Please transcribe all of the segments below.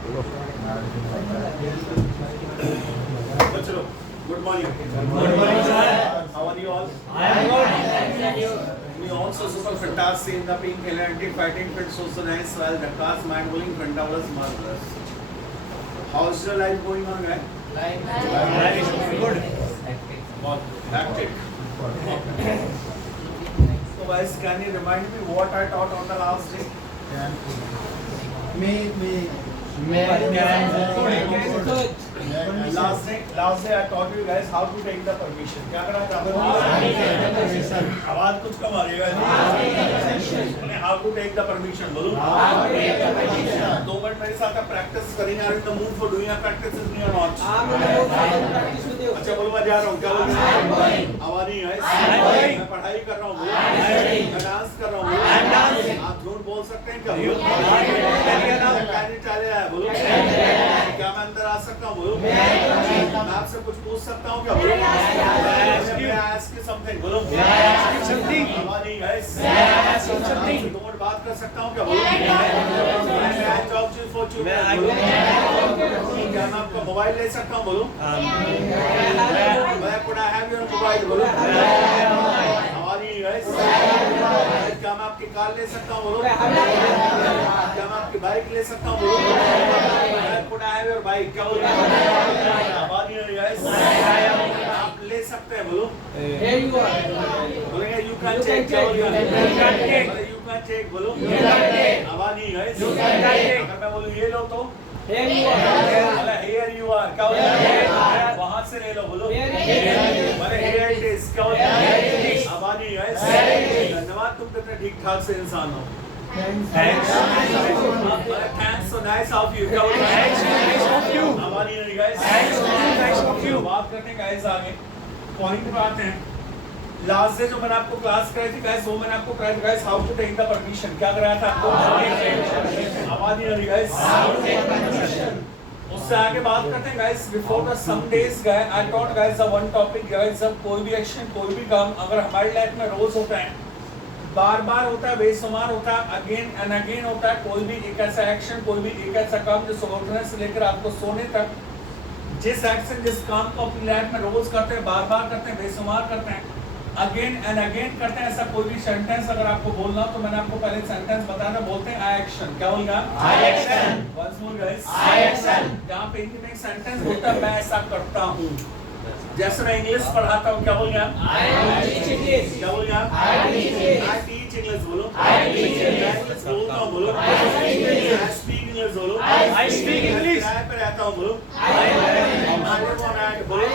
Chalo, good morning. Good morning, sir. How are you all? I am good. We also super fantastic in the pink Atlantic fighting fit so nice while the car's mind blowing Fanta was marvelous. How's your life going on, guy? Life is good. Hectic. So guys, can you remind me what I taught on the last day? Last day I taught you guys how to take the permission. क्या करना चाहते हो? आवाज कुछ कम आ रही है। How to take the permission बोलो। 2 minute मेरे साथ प्रैक्टिस करेंगे। Are you in the mood for doing a practice with me or not? अच्छा बोलो मैं जा रहा हूँ। क्या बोल रहे हैं? आवाज नहीं है। मैं पढ़ाई कर रहा हूँ। मैं डांस कर रहा हूँ। आप झूठ बोल सकते हैं क्या? चले आया बोलो। क्या मैं अंदर आ सकता हूँ बोलो? मैं आपसे कुछ पूछ सकता हूँ क्या बोलो? मैं ask you something बोलो। आवाज नहीं है। 2 मिनट बात कर सकता हूँ क्या बोलो? मैं talk to you for 2 minutes बोलो। क्या मैं आपका मोबाइल ले सकता हूँ बोलो? मैं could I have your mobile बोलो? आवाज नहीं है। क्या मैं आपकी कार ले सकता हूँ बोलो? क्या मैं आपकी बाइक ले सकता हूँ बोलो? Could I have your bike? क्या बोलो? आवाज नहीं है। आप ले सकते हैं बोलो? बोलेंगे you can take क्या बोलेंगे? You can take बोलो? आवाज नहीं है। अगर मैं बोलूँ ये लो तो? Here you are क्या बोलेंगे? वहाँ से ले लो बोलो? बोले here it is क्या बोलेंगे? आवाज नहीं है। धन्यवाद तुम कितने ठीक ठाक से इंसान हो। Thanks so nice of you. Thanks of you. हमारी नहीं guys. Thanks of you. बात करते हैं guys आगे. Point पे आते हैं. Last से जो मैंने आपको क्लास कराई थी guys, वो मैंने आपको कराई थी guys. How to take the permission. क्या कराया था आपको? आवाज नहीं guys. How to take permission. उससे आगे बात करते हैं guys. Before the some days guys, I taught guys the one topic guys. जब कोई भी action, कोई भी काम अगर हमारी लाइफ में रोज होता है, बार बार होता है, बेशुमार होता है, अगेन एंड अगेन होता है, कोई भी एक ऐसा एक्शन, कोई भी एक ऐसा काम जो सुबह उठने से लेकर आपको सोने तक जिस एक्शन जिस काम को अपनी लाइफ में रोज करते हैं, बार बार करते हैं, बेशुमार करते हैं, अगेन एंड अगेन करते हैं, ऐसा कोई भी सेंटेंस अगर आपको बोलना हो तो मैंने आपको पहले सेंटेंस बताया था, बोलते हैं आई एक्शन। क्या बोलूंगा? आई action. Once more guys, I action. जहाँ पे हिंदी में एक सेंटेंस बोलता है मैं ऐसा करता हूँ, जैसे मैं इंग्लिश पढ़ाता हूँ, क्या बोलूंगा? I teach English। क्या बोलूंगा? I teach English बोलो। इंग्लिश बोलता हूँ बोलो। I speak English बोलो। I speak English। किराए पे रहता हूँ बोलो। I live on ad बोलो।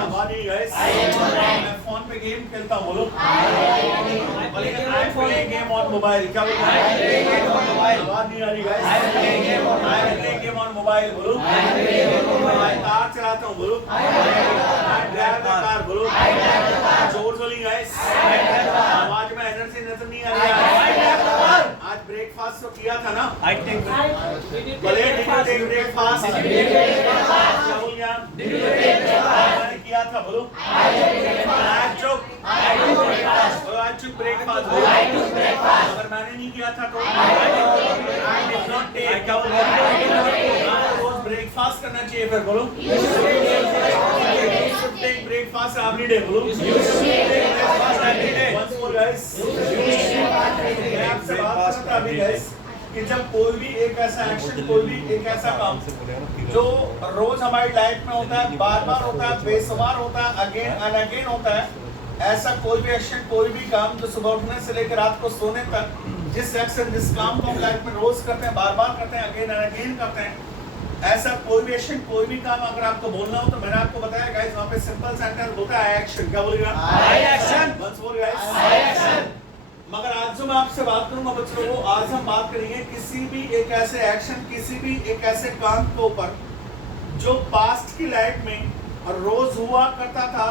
हमारी guys। मैं फोन पे गेम खेलता हूँ बोलो। I play game on mobile। क्या बोलूंगा? I play game on mobile। आवाज नहीं आ रही guys। I play game on mobile बोलो। मैं कार चलाता हूँ बोलो। I drive the car बोलो। जोर से बोलिए guys। आवाज में एनर्जी नजर नहीं आ रही है। आज ब्रेकफास्ट तो किया था ना? भले did you take breakfast? क्या बोलिए आप? मैंने किया था बोलो। I took breakfast बोलो। अगर मैंने नहीं किया था तो I did not take। क्या बोलिए? रोज ब्रेकफास्ट करना चाहिए फिर बोलो। Take breakfast every day बोलो। Breakfast every day। Once more guys। मैं आपसे बात करता अभी guys कि जब कोई भी एक ऐसा एक्शन, कोई भी एक ऐसा काम जो रोज हमारी लाइफ में होता है, बार बार होता है, बेशुमार होता है, अगेन एंड अगेन होता है, ऐसा कोई भी एक्शन, कोई भी काम जो सुबह उठने से लेकर रात को सोने तक जिस एक्शन, जिस काम को हम लाइफ में रोज करते हैं, बार बार करते हैं, अगेन एंड अगेन करते हैं, ऐसा कोई भी एक्शन, कोई भी काम अगर आपको बोलना हो तो मैंने आपको बताया गाइस, वहाँ पे सिंपल सेंटेंस होता है आई एक्शन। क्या बोलेगा? I action. Once more guys, I action. मगर आज जो मैं आपसे बात करूंगा बच्चों को, आज हम बात करेंगे किसी भी एक ऐसे एक्शन, किसी भी एक ऐसे काम के ऊपर जो पास्ट की लाइफ में रोज हुआ करता था,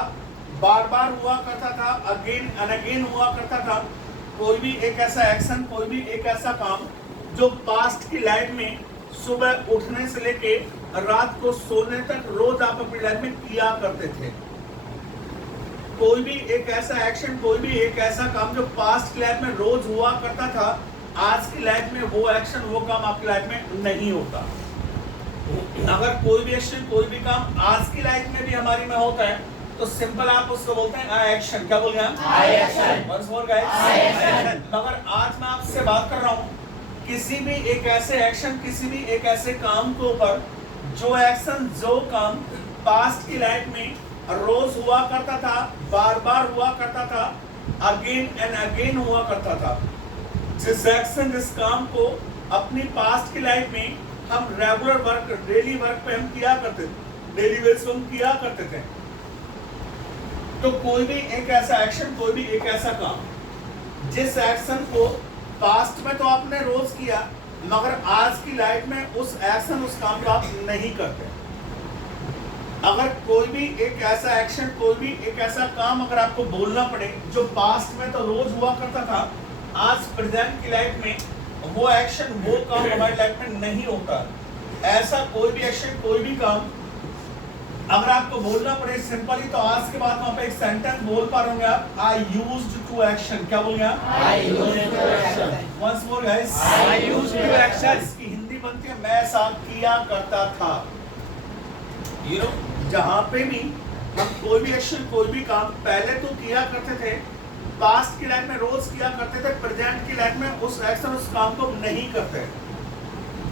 बार बार हुआ करता था, अगेन एंड अगेन हुआ करता था। कोई भी एक ऐसा एक्शन, कोई भी एक ऐसा काम जो पास्ट की लाइफ में सुबह उठने से लेके रात को सोने तक रोज आप अपनी लाइफ में किया करते थे। कोई भी एक ऐसा एक्शन, कोई भी एक ऐसा काम जो पास्ट की लाइफ में रोज हुआ करता था, आज की लाइफ में वो एक्शन, वो काम आपकी लाइफ में नहीं होता। अगर कोई भी एक्शन कोई भी काम आज की लाइफ में भी हमारी में होता है तो सिंपल आप उसको बोलते हैं आई एक्शन। क्या बोल गए I action. Once more guys I action. मगर आज मैं आपसे बात कर रहा हूँ किसी भी एक ऐसे एक्शन किसी भी एक ऐसे काम के ऊपर जो एक्शन जो काम पास्ट की लाइफ में रोज हुआ करता था, बार बार हुआ करता था, अगेन एंड अगेन हुआ करता था। जिस एक्शन जिस काम को अपनी पास्ट की लाइफ में हम रेगुलर वर्क डेली वर्क पे हम किया करते थे, डेली बेस पे हम किया करते थे। तो कोई भी एक ऐसा एक्शन कोई भी एक ऐसा काम जिस एक्शन को पास्ट में तो आपने रोज किया मगर आज की लाइफ में उस एक्शन उस काम को आप नहीं करते। अगर कोई भी एक ऐसा एक्शन कोई भी एक ऐसा काम अगर आपको बोलना पड़े जो पास्ट में तो रोज हुआ करता था, आज प्रेजेंट की लाइफ में वो एक्शन वो काम हमारी लाइफ में नहीं होता। ऐसा कोई भी एक्शन कोई भी काम अगर आपको बोलना पड़े सिंपली तो आज के बाद वहां पे एक सेंटेंस बोल पा रहे होंगे आप, आई यूज्ड टू एक्शन। क्या बोलेंगे आप? I used to action. Once more guys, I used to action. इसकी हिंदी बनती है मैं ऐसा किया करता था। यू नो जहां पे भी हम कोई भी एक्शन कोई भी काम पहले तो किया करते थे, पास्ट की लाइफ में रोज किया करते थे, प्रेजेंट की लाइफ में उस एक्शन उस काम को नहीं करते।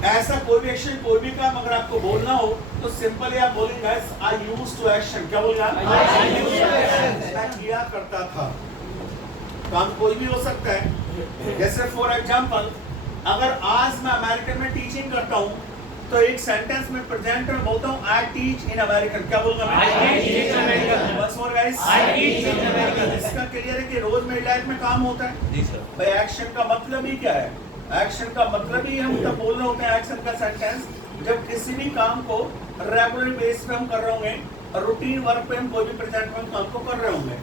ऐसा कोई भी एक्शन कोई भी काम अगर आपको बोलना हो तो सिंपली आप बोलेंगे आई यूज्ड टू एक्शन। क्या बोलेंगे आप? I used to action. मैं किया करता था। काम कोई भी हो सकता है। जैसे फॉर एग्जांपल अगर आज मैं अमेरिकन में टीचिंग करता हूँ तो एक सेंटेंस में प्रेजेंट में बोलता हूँ आई टीच इन अमेरिकन। क्या बोलूंगा मैं? आई टीच इन अमेरिकन। बस और guys I teach in American. इसका क्लियर है कि रोज मेरी लाइफ में काम होता है। जी सर। भाई एक्शन का मतलब ही क्या है? एक्शन का मतलब ही हम तब बोल रहे होते हैं एक्शन का सेंटेंस जब किसी भी काम को रेगुलर बेस पे हम कर रहे होंगे और रूटीन वर्क पे हम कोई भी प्रेजेंट में काम को कर रहे होंगे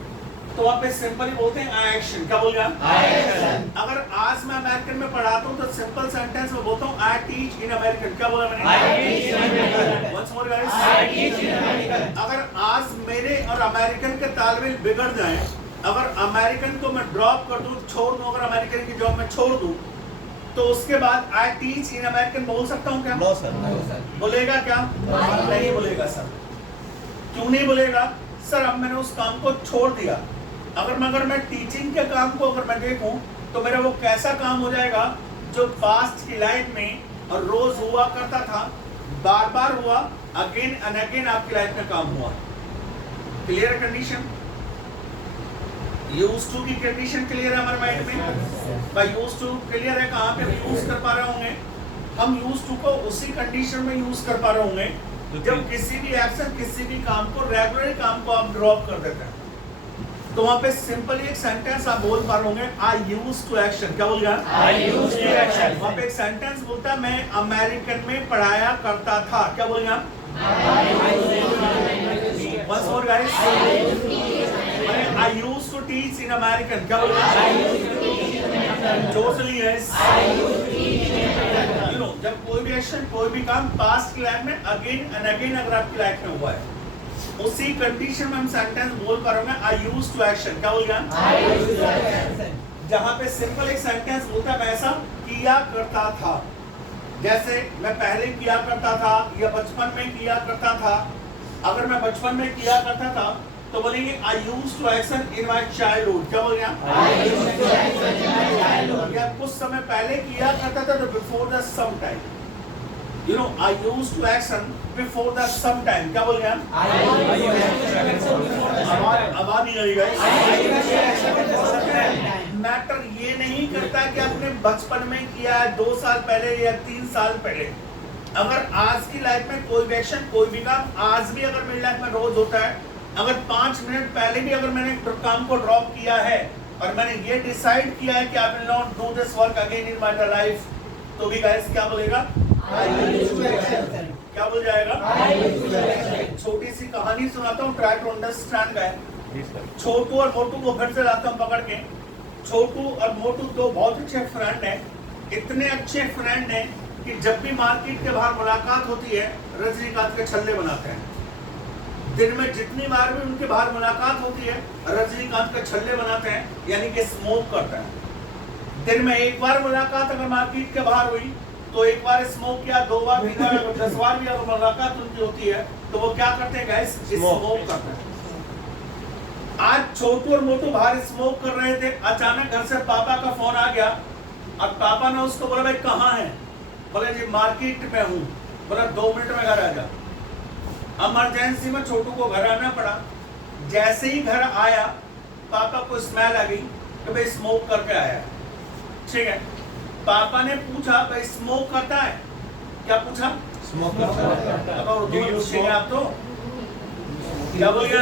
तो वहाँ पे सिंपली बोलते हैं आई एक्शन। क्या बोल गया? आई एक्शन। अगर आज मैं अमेरिकन में पढ़ाता हूँ तो सिंपल सेंटेंस में बोलता हूँ आई टीच इन अमेरिकन। क्या बोला मैंने? I teach in American. Once more guys, I teach in American. अगर आज मेरे और अमेरिकन के तालमेल बिगड़ जाए, अगर अमेरिकन को मैं ड्रॉप कर दूं छोड़ दूं, अगर अमेरिकन की जॉब में छोड़ दूं तो उसके बाद आई टीच इन अमेरिकन बोल सकता हूँ क्या? No sir. बोलेगा क्या? नहीं बोलेगा सर। क्यों नहीं बोलेगा? सर अब मैंने उस काम को छोड़ दिया। अगर मैं टीचिंग के काम को अगर मैं देखूं तो मेरा वो कैसा काम हो जाएगा जो पास्ट की लाइफ में और रोज हुआ करता था, बार बार हुआ, अगेन एंड अगेन आपकी लाइफ में काम हुआ। Clear condition? यूज टू की कंडीशन क्लियर है हमारे माइंड में? भाई यूज टू क्लियर है कहाँ पे यूज कर पा रहे होंगे? हम यूज टू को उसी कंडीशन में यूज कर पा रहे होंगे जब किसी भी एक्शन किसी भी काम को रेगुलर काम को आप ड्रॉप कर देते हैं तो वहां पे सिंपली एक सेंटेंस आप बोल पा रहे होंगे आई यूज टू एक्शन। क्या बोल गया? I used to action. वहां पे एक सेंटेंस बोलता है मैं अमेरिकन में पढ़ाया करता था। क्या बोल गया? बस और guys I use to teach in American. क्या बोल गया? Totally guys. यू नो जब कोई भी एक्शन कोई भी काम पास्ट की लाइफ में अगेन एंड अगेन अगर आपकी लाइफ में हुआ है उसी कंडीशन में हम सेंटेंस बोल पा रहे हैं आई यूज टू एक्शन। क्या बोल गया? जहां पे सिंपल एक सेंटेंस बोलता है मैं ऐसा किया करता था। जैसे मैं पहले किया करता था या बचपन में किया करता था। अगर मैं बचपन में किया करता था तो बोलेंगे I use to action in my childhood. क्या बोल गया? या कुछ समय पहले किया करता था तो before the some time. You know I use to action before the some time. क्या बोल गया? आवाज नहीं आई गाइस। मैटर ये नहीं करता कि आपने बचपन में किया है 2 साल पहले या 3 साल पहले। अगर आज की लाइफ में कोई भी एक्शन कोई भी काम आज भी अगर मेरी लाइफ में रोज होता है, अगर 5 मिनट पहले भी अगर मैंने काम को ड्रॉप किया है और मैंने ये डिसाइड किया है कि I will not do this work again in my life तो भी गाइस क्या बोलेगा? क्या बोल जाएगा? छोटी सी कहानी सुनाता हूँ, ट्राई टू अंडरस्टैंड गाइस। छोटू और मोटू को घर से लाता हूँ पकड़ के। छोटू और मोटू दो बहुत अच्छे फ्रेंड हैं, इतने अच्छे फ्रेंड हैं कि जब भी मार्केट के बाहर मुलाकात होती है रजनीकांत के छल्ले बनाते हैं। दिन में जितनी बार भी उनके बाहर मुलाकात होती है रजनीकांत के छल्ले बनाते हैं, यानी कि स्मोक करते हैं। दिन में एक बार मुलाकात अगर मार्केट के बाहर हुई तो एक बार स्मोक किया, 2 बार, 3 बार, 10 बार भी अगर मुलाकात उनकी होती है तो वो क्या करते हैं गाइस? स्मोक करते हैं। आज छोटू और मोटू बाहर स्मोक कर रहे थे, अचानक घर से पापा का फोन आ गया और पापा ने उसको बोला भाई कहाँ है? बोले जी मार्केट में हूँ। बोला 2 मिनट में घर आ जा। इमरजेंसी में छोटू को घर आना पड़ा। जैसे ही घर आया पापा को स्मेल आ गई कि भाई स्मोक करके आया। ठीक है, पापा ने पूछा भाई स्मोक करता है? क्या पूछा? स्मोक करता है। अब उर्दू में पूछेंगे आप तो क्या बोलिए?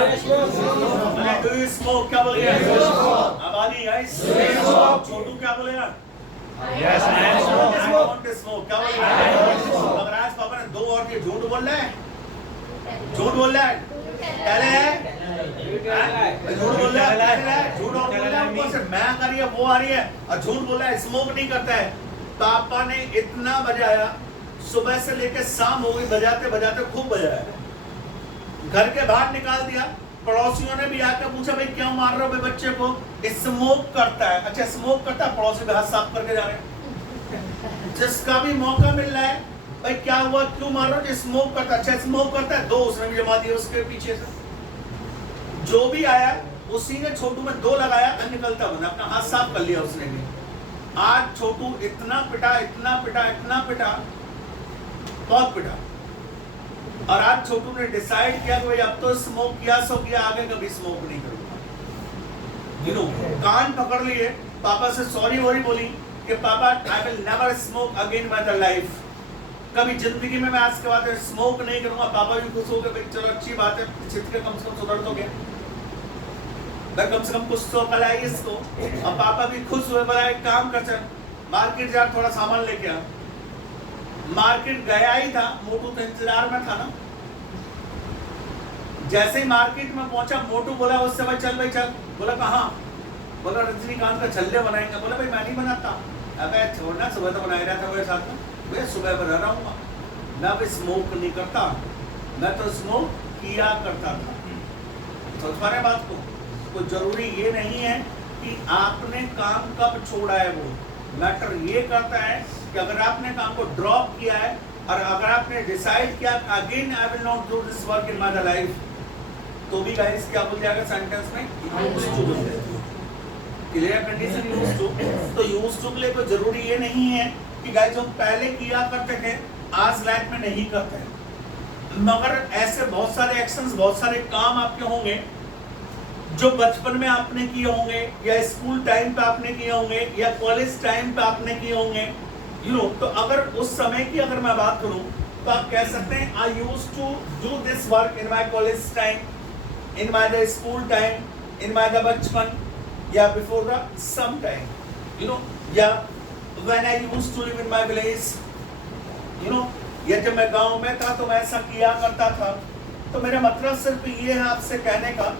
Do you smoke? क्या बोलिए? अब आ नहीं गाइस। छोटू क्या बोलेगा? Yes, I am smoke. क्या बोलेगा? अगर आज पापा ने 2 और के झूठ बोल रहा है, झूठ बोल रहा है, पहले है झूठ बोल रहा है, झूठ और बोल रहा है, ऊपर से मैं कर रही है, वो आ रही है और झूठ बोल रहा है, स्मोक नहीं करता है। पापा ने इतना बजाया, सुबह से लेकर शाम हो गई, बजाते बजाते खूब बजाया। घर के बाहर निकाल दिया। पड़ोसियों ने भी आकर पूछा भाई क्यों मार रहे हो भाई बच्चे को? स्मोक करता है। अच्छा स्मोक करता है? पड़ोसी भी हाथ साफ करके जा रहे हैं। जिसका भी मौका मिल रहा है भाई क्या हुआ, क्यों मार रहे हो? स्मोक करता है। अच्छा स्मोक करता है, 2 उसने भी जमा दिया उसके पीछे से। जो भी आया उसी ने छोटू में 2 लगाया और निकलता बना, अपना हाथ साफ कर लिया उसने भी। आज छोटू इतना पिटा, इतना पिटा, इतना पिटा, बहुत पिटा। और आज छोटू ने डिसाइड किया कि भाई अब तो स्मोक किया सो किया, आगे कभी स्मोक नहीं करूंगा। यू नो, कान पकड़ लिए, पापा से सॉरी वॉरी बोली कि पापा I will never smoke again my the life. कभी जिंदगी में मैं आज के बाद स्मोक नहीं करूंगा। पापा भी खुश हो गए, भाई चलो अच्छी बात है, चित के कम से कम सुधर तो गया, मैं कम से कम कुछ तो कल आई इसको। और पापा भी खुश हुए, बोला एक काम कर, चल मार्केट जा, थोड़ा सामान लेके आ। मार्केट गया ही था, मोटू तो इंतजार में था ना। जैसे ही मार्केट में पहुंचा, मोटू बोला उससे भाई चल। बोला कहाँ? बोला रजनीकांत का छल्ले बनाएंगे। बोला भाई मैं नहीं बनाता। अबे छोड़ना, सुबह तो बनाया रहा था मेरे साथ में, मैं सुबह बना रहा हूँ। मैं अब स्मोक नहीं करता, मैं तो स्मोक किया करता था। समझ पा रहे बात को? तो जरूरी ये नहीं है कि आपने काम कब छोड़ा है, वो मैटर ये करता है कि अगर आपने काम को ड्रॉप किया है और अगर आपने डिसाइड किया again I will not do this work in my life, तो भी गाइस क्या बोल जाएगा सेंटेंस में? यूज्ड टू बोल जाएगा। Clear condition used to. तो यूज्ड टू के लिए कोई जरूरी ये नहीं है कि गाइस हम पहले किया करते थे आज लाइफ में नहीं करते हैं। मगर ऐसे बहुत सारे एक्शंस, बहुत सारे काम आपके होंगे जो बचपन में आपने किए होंगे या स्कूल टाइम पे आपने किए होंगे या कॉलेज टाइम पे आपने किए होंगे। यू नो, तो अगर उस समय की अगर मैं बात करूं तो आप कह सकते हैं I used to do this work in my college time, in my the school time, in my the बचपन, या before the some time, you know, या when I used to live in my village, you know, या जब मैं गांव में था तो मैं ऐसा किया करता था। तो मेरा मतलब सिर्फ ये है आपसे कहने का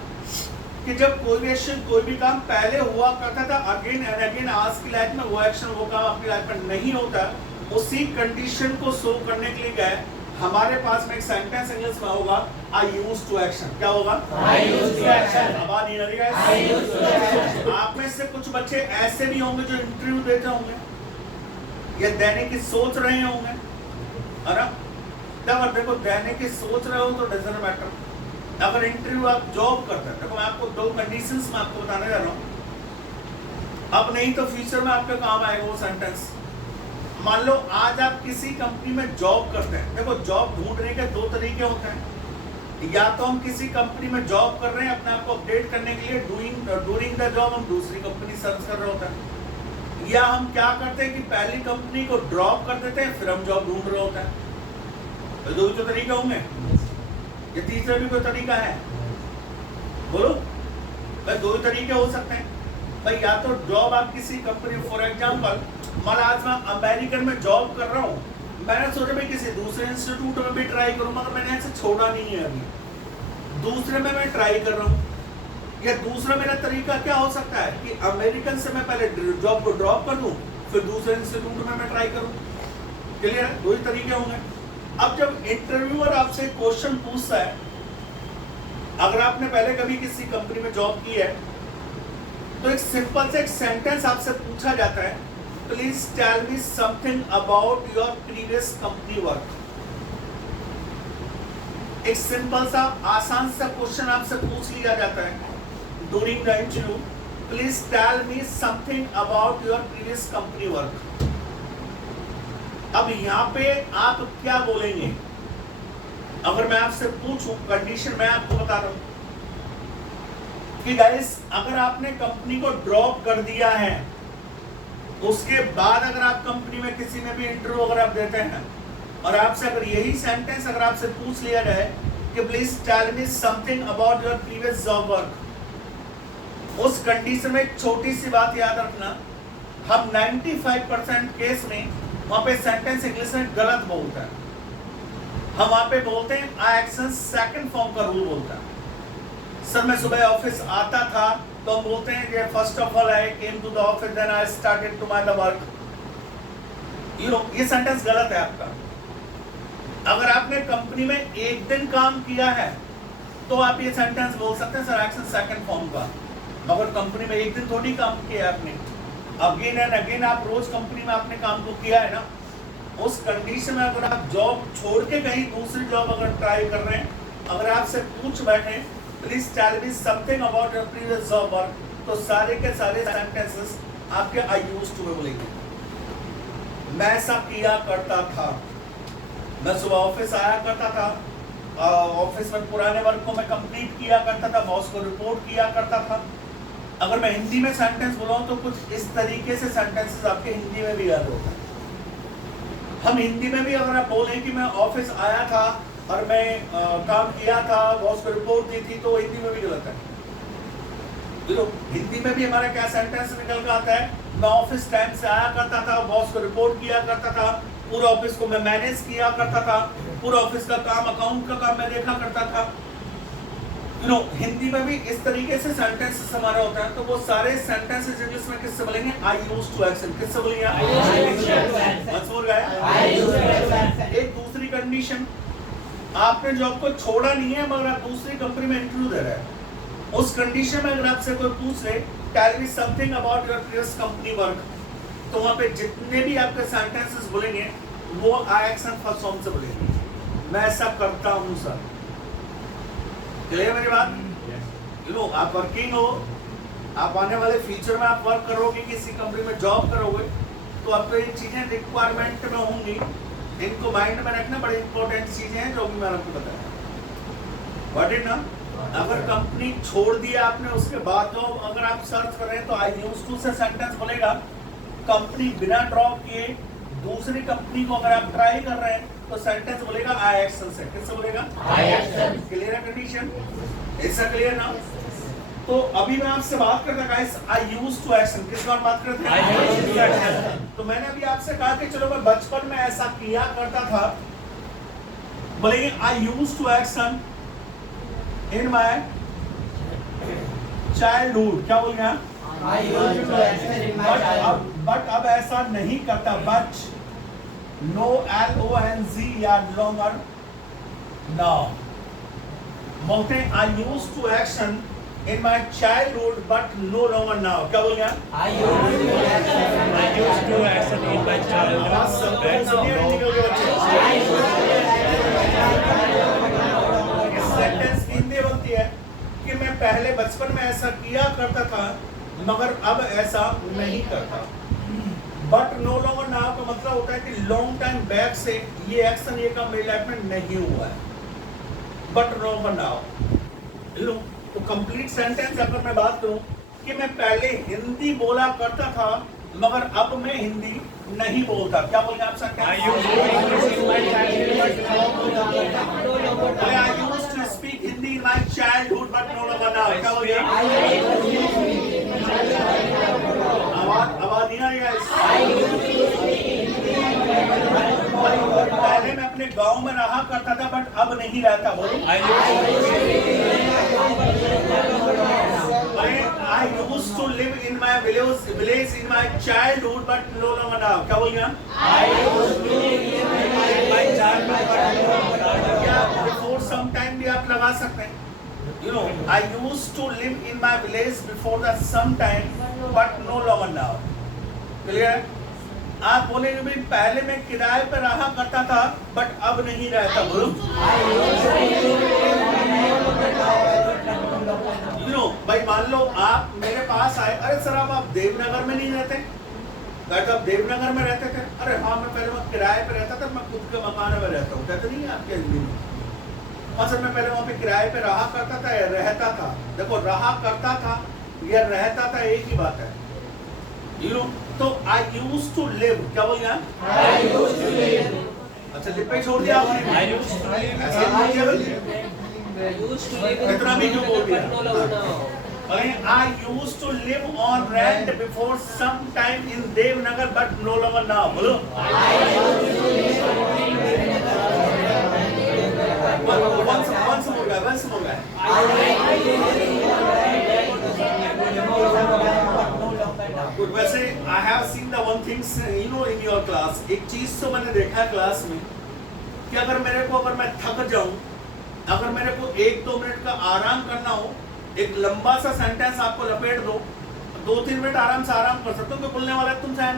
कि जब कोई एक्शन, कोई भी काम पहले हुआ करता था अगेन एंड अगेन, आज की लाइफ में वो एक्शन, वो काम आपकी लाइफ में नहीं होता, उसी कंडीशन को शो करने के लिए गए हमारे पास में एक सेंटेंस इंग्लिश में होगा आई यूज्ड टू एक्शन। क्या होगा? I used to action. अब आ नहीं रही है। I used to action. आप में से कुछ बच्चे ऐसे भी होंगे जो इंटरव्यू देते होंगे या देने की सोच रहे होंगे, है ना? अगर देखो देने की सोच रहे हो तो डजंट मैटर। अगर इंटरव्यू आप जॉब करते हैं, देखो मैं आपको 2 कंडीशंस में आपको बताने जा रहा हूँ, अब नहीं तो फ्यूचर में आपके काम आएगा वो सेंटेंस। मान लो आज आप किसी कंपनी में जॉब करते हैं, देखो जॉब ढूंढने के 2 तरीके होते हैं। या तो हम किसी कंपनी में जॉब कर रहे हैं अपने आप को अपडेट करने के लिए, डूइंग द जॉब हम दूसरी कंपनी सर्च कर रहे होते हैं, या हम क्या करते हैं कि पहली कंपनी को ड्रॉप कर देते हैं फिर हम जॉब ढूंढ रहे होते हैं। तो 2 तो तरीके होंगे, ये तीसरा भी कोई तरीका है? बोलो भाई, 2 तरीके हो सकते हैं भाई। या तो जॉब आप किसी कंपनी, फॉर एग्जांपल मान आज मैं अमेरिकन में जॉब कर रहा हूँ, मैंने सोचा भाई किसी दूसरे इंस्टीट्यूट में भी ट्राई करूँ, मगर मैंने ऐसे छोड़ा नहीं है अभी, दूसरे में मैं ट्राई कर रहा हूँ। या दूसरा मेरा तरीका क्या हो सकता है कि अमेरिकन से मैं पहले जॉब को ड्रॉप कर दूं फिर दूसरे इंस्टीट्यूट में मैं ट्राई करूं। क्लियर है? 2 ही तरीके होंगे। अब जब इंटरव्यूअर आपसे क्वेश्चन पूछता है, अगर आपने पहले कभी किसी कंपनी में जॉब की है तो एक सिंपल से एक सेंटेंस आपसे पूछा जाता है please tell me something about your previous company work. एक सिंपल सा आसान सा क्वेश्चन आपसे पूछ लिया जाता है during the interview, please tell me something about your previous company work. अब यहाँ पे आप क्या बोलेंगे? अगर मैं आपसे पूछूं, कंडीशन मैं आपको बता रहा हूं कि गाइस अगर आपने कंपनी को ड्रॉप कर दिया है, उसके बाद अगर आप कंपनी में किसी में भी इंटरव्यू अगर आप देते हैं और आपसे अगर यही सेंटेंस अगर आपसे पूछ लिया जाए कि please tell me something about your previous job work, उस कंडीशन में एक छोटी सी बात याद रखना, हम 95% केस में वहां पे सेंटेंस इंग्लिश में गलत बोलते हैं। हम वहां पे बोलते हैं आई एक्शन सेकंड फॉर्म का रूल बोलता है। सर मैं सुबह ऑफिस आता था तो हम बोलते हैं कि first of all I came to the office then I started to my the work. ये सेंटेंस गलत है आपका। अगर आपने कंपनी में एक दिन काम किया है तो आप ये सेंटेंस बोल सकते हैं सर एक्शन सेकंड फॉर्म का, मगर कंपनी में एक दिन थोड़ी काम किया आपने, अगेन एंड अगेन आप रोज कंपनी में आपने काम को किया है ना। उस कंडीशन में अगर आप जॉब छोड़ के कहीं दूसरी जॉब अगर ट्राई कर रहे हैं, अगर आपसे पूछ बैठे please tell me something about your previous job work, तो सारे के सारे सेंटेंसेस आपके आई यूज्ड टू में बोलेंगे। मैं ऐसा किया करता था, मैं सुबह ऑफिस आया करता था, ऑफिस में पुराने वर्क को मैं कंप्लीट किया करता था, बॉस को रिपोर्ट किया करता था। अगर मैं हिंदी में सेंटेंस बोलूं तो कुछ इस तरीके से सेंटेंसेस आपके हिंदी में भी याद होता है। हम हिंदी में भी अगर आप बोलें कि मैं ऑफिस आया था और मैं काम किया था, बॉस को रिपोर्ट दी थी, तो हिंदी में भी गलत है। देखो हिंदी में भी हमारा क्या सेंटेंस निकल कर आता है, मैं ऑफिस टाइम से आया करता था, बॉस को रिपोर्ट किया करता था, पूरा ऑफिस को मैं मैनेज किया करता था, पूरा ऑफिस का काम अकाउंट का काम मैं देखा करता था। हिंदी में भी इस तरीके से सेंटेंसेस हमारा होता है। तो वो सारे सेंटेंसेस इंग्लिश में किससे बोलेंगे? I used to action. किससे बोलेंगे आप? मंसूर गए। एक दूसरी कंडीशन, आपने जॉब को छोड़ा नहीं है मगर आप दूसरी कंपनी में इंटरव्यू दे रहे हैं, उस कंडीशन में अगर आपसे कोई पूछ ले tell me something about your previous company work, तो वहां पे जितने भी आपके सेंटेंसेस बोलेंगे वो आई एक्शन फर्स्ट फॉर्म से बोलेंगे। मैं ऐसा करता हूं सर। क्लियर मेरी बात? आप वर्किंग हो, आप आने वाले फ्यूचर में आप वर्क करोगे, किसी कंपनी में जॉब करोगे, तो आपको ये चीजें रिक्वायरमेंट में होंगी, इनको माइंड में रखना। बड़ी इंपॉर्टेंट चीजें हैं जो भी मैंने आपको बताया। व्हाट इज ना, अगर कंपनी छोड़ दिया आपने, उसके बाद जो अगर आप सर्च कर रहे हैं तो आई यूज्ड टू से सेंटेंस बोलेगा। कंपनी बिना ड्रॉप किए दूसरी कंपनी को अगर आप ट्राई कर रहे हैं तो सेंटेंस बोलेगा आई एक्शन से। किससे बोलेगा? I action. क्लियर है कंडीशन? ऐसा क्लियर ना? तो अभी मैं आपसे बात करता guys I used to action. किस बार बात करते हैं? I used to action. तो मैंने अभी आपसे कहा कि चलो मैं बचपन में ऐसा किया करता था, बोलेंगे I used to action in my childhood. क्या बोलेंगे आप? I used to action in my childhood. But अब ऐसा नहीं करता। बट नो LONG या लॉन्गर नाउ बोलते हैं I used to action in my childhood but no longer now. क्या बोलेंगे आप? I used to action in my childhood. Sentence Hindi बनती है कि मैं पहले बचपन में ऐसा किया करता था मगर अब ऐसा नहीं करता। बट नो लॉन्गर नाउ का मतलब होता है कि लॉन्ग टाइम बैक से ये एक्शन ये काम मेरी लाइफ में नहीं हुआ है। But no longer now. तो कंप्लीट सेंटेंस अगर मैं बात करूं कि मैं पहले हिंदी बोला करता था मगर अब मैं हिंदी नहीं बोलता। क्या बोलेंगे आप sir? I used to speak Hindi in my childhood but no longer now. क्या बोलेंगे? आवाज नहीं आ रही है। पहले मैं अपने गांव में रहा करता था बट अब नहीं रहता। बोलो I used to live in my village in my childhood but no longer now. क्या बोलिए? I used to live in my childhood but no longer now. क्या before some time भी आप लगा सकते हैं? I used to live in my village before the some time but no longer now. Clear? आप बोलेंगे भाई पहले मैं किराए पर रहा करता था बट अब नहीं रहता। बोलो भाई मान लो आप मेरे पास आए, अरे सर आप देवनगर में नहीं रहते? कहते आप देवनगर में रहते थे? अरे हाँ मैं पहले वहाँ किराए पे रहता था, मैं खुद के मकान में रहता हूँ। कहते नहीं आपके हाँ सर मैं पहले वहाँ पे किराए पे रहा करता था या रहता था। देखो रहा करता था या रहता था एक ही बात है। तो आई यूज टू लिव, क्या बोल गया? अच्छा लिव पे छोड़ दिया आपने। इतना भी क्यों बोल दिया? I used to live on rent before some time in Devnagar but no longer now. बोलो once more guy. Good. वैसे I have seen the one things in your class. एक चीज तो मैंने देखा क्लास में कि अगर मैं थक जाऊं, अगर मेरे को 1-2 मिनट का आराम करना हो, एक लंबा सा सेंटेंस आपको लपेट दो, 2-3 मिनट आराम से आराम कर सकते हो। कोई बोलने वाला है तुमसे?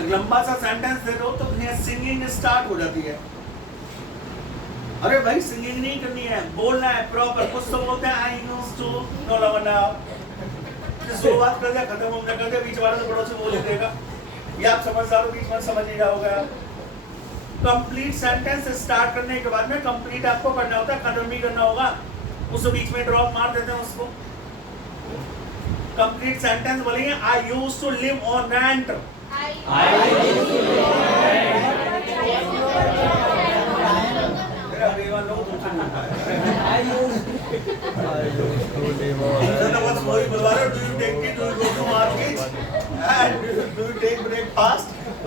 एक लंबा सा सेंटेंस दे दो तो सिंगिंग स्टार्ट हो जाती है। अरे भाई सिंगिंग नहीं करनी है, बोलना है प्रॉपर। कुछ तो बोलते हैं आई यूज्ड टू नो लवर नाउ, शुरुआत कर दिया खत्म हमने कर दिया, बीच वाला तो पड़ोसी बोल ही देगा। ये आप समझदार हो, बीच में समझ नहीं जाओगे। कंप्लीट सेंटेंस स्टार्ट करने के बाद में कंप्लीट आपको करना होता है, खत्म भी करना होगा। उस बीच में ड्रॉप मार देते हैं उसको। कंप्लीट सेंटेंस बोलेंगे I used to live on rent.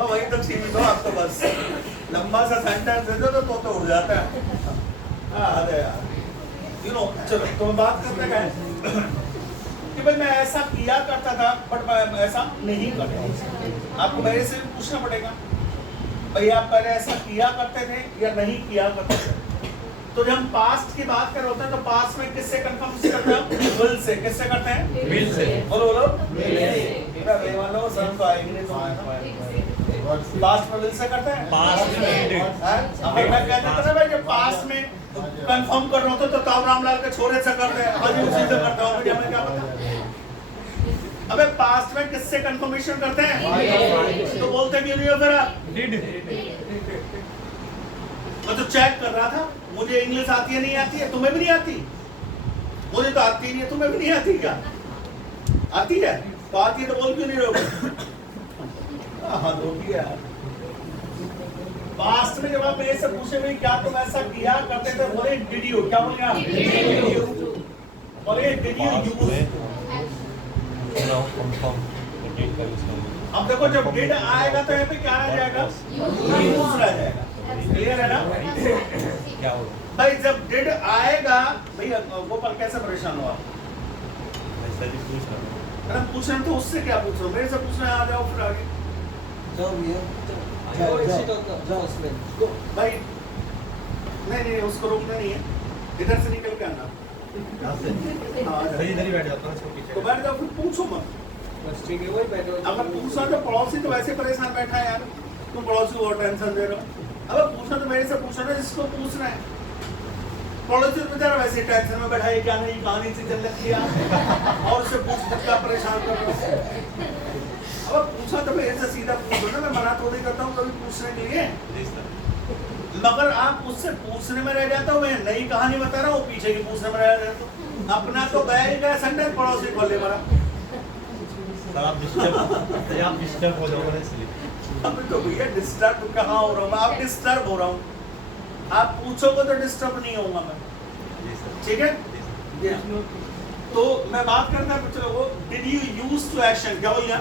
वही तक सीमित हो आपको, बस लंबा सा सेंटेंस दे दो तो उड़ जाता है। चलो तो बात करते हैं कि भाई मैं ऐसा किया करता था बट मैं ऐसा नहीं करता। आपको मेरे से पूछना पड़ेगा भाई आप पहले ऐसा किया करते थे या नहीं किया करते थे। तो जब हम पास्ट की बात कर रहे होते हैं तो पास्ट में किससे कंफर्म करते हैं? Will say. किससे करते हैं? Will say. बोलो मेरा बेवानो सर तो आएगी नहीं तो पास्ट में विल से करते हैं। पास्ट में अब मैं कहता था ना भाई जब पास्ट में कंफर्म कर रहा हूँ तो ताऊ रामलाल के छोरे से करते हैं, अभी उसी से करता हूँ। मुझे हमें क्या पता? अबे पास्ट में किससे कंफर्मेशन करते हैं? तो बोलते क्यों नहीं हो फिर आप? मैं तो चेक कर रहा था, मुझे इंग्लिश आती है नहीं आती है? तुम्हें भी नहीं आती? मुझे तो आती नहीं है, तुम्हें भी नहीं आती क्या? आती है तो आती है तो बोल क्यों नहीं रहोगे? हाँ दो भी है। पास्ट में जब आप मेरे से पूछे भाई क्या तुम ऐसा किया करते थे, बोले डिड यू। क्या बोले आप? बोले डिड यू यूज। अब देखो जब डिड आएगा तो यहाँ पे क्या रह जाएगा? यूज रह जाएगा। क्लियर है ना? क्या होगा भाई जब डिड आएगा? भैया गोपाल कैसे परेशान हो आप? पूछना तो उससे क्या पूछ रहे हो, मेरे से पूछना आ जाओ फिर आगे भाई। नहीं उसको रोकना नहीं है, इधर से निकल के आना। इधर ही बैठ जाता हूँ तो बैठ जाओ, फिर पूछो मत। अगर पूछना तो पड़ोसी तो वैसे परेशान बैठा है यार, तुम पड़ोसी को टेंशन दे रहे हो। अगर पूछना तो मेरे से पूछना है जिसको पूछना है। पड़ोसी तो बेचारा वैसे टेंशन में बैठा है, क्या नहीं कहानी से चल रही है और उससे पूछ कितना परेशान कर रहा है। अब पूछा तो मेरे से सीधा पूछो ना, मैं मना थोड़ी करता हूँ कभी पूछने के लिए, मगर आप उससे पूछने में रह जाता हूँ। मैं नई कहानी बता रहा हूँ, पीछे की पूछने में रह जाता हूँ। अपना तो गया ही गया संडे, पड़ोसी खोले मरा। आप डिस्टर्ब हो जाओगे इसलिए। अब तो भैया डिस्टर्ब कहाँ हो रहा हूँ मैं? आप डिस्टर्ब हो रहा हूँ। आप पूछोगे तो डिस्टर्ब नहीं होऊंगा मैं, ठीक है? तो मैं बात करता हूँ चलो वो did you use to action. क्या बोलिए?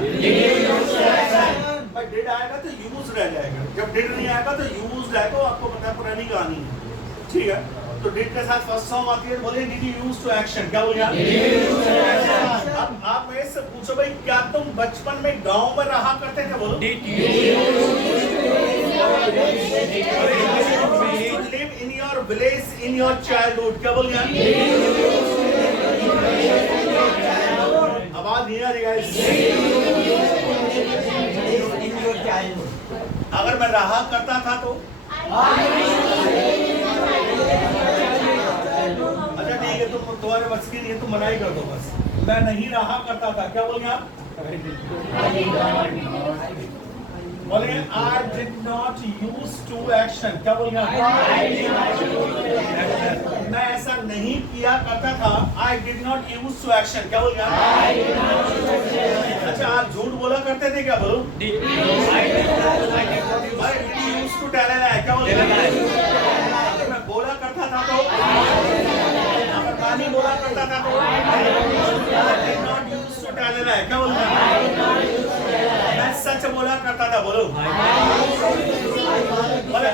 भाई डिड आएगा तो यूज रह जाएगा, जब डिड नहीं आएगा तो यूज रहेगा। आपको पता है पुरानी कहानी है, ठीक है? तो डिड के साथ फर्स्ट फॉर्म आती है, बोलिए did you use to action. क्या बोलिए? अब आप मेरे से पूछो भाई क्या तुम बचपन में गांव में रहा करते थे? बोलो live in your village in your childhood. क्या बोलिए? आवाज नहीं आ रही है। अगर मैं रहा करता था तो अच्छा ठीक है, तुम तुम्हारे बस की नहीं है, तुम मनाई कर दो बस। मैं नहीं रहा करता था, क्या बोलेंगे आप? बोलेंगे I did not use to action, क्या बोलेंगे आप? मैं ऐसा नहीं किया करता था, I did not use to action, क्या बोलेंगे आप? अच्छा आप झूठ बोला करते थे क्या? बोलो यूज टू टेल है, क्या बोलेंगे? अगर मैं बोला करता था तो, अगर नहीं बोला करता था तो नॉट यूज टू टेल है, क्या बोलूंगा? मैं सच बोला करता था, बोलो बोले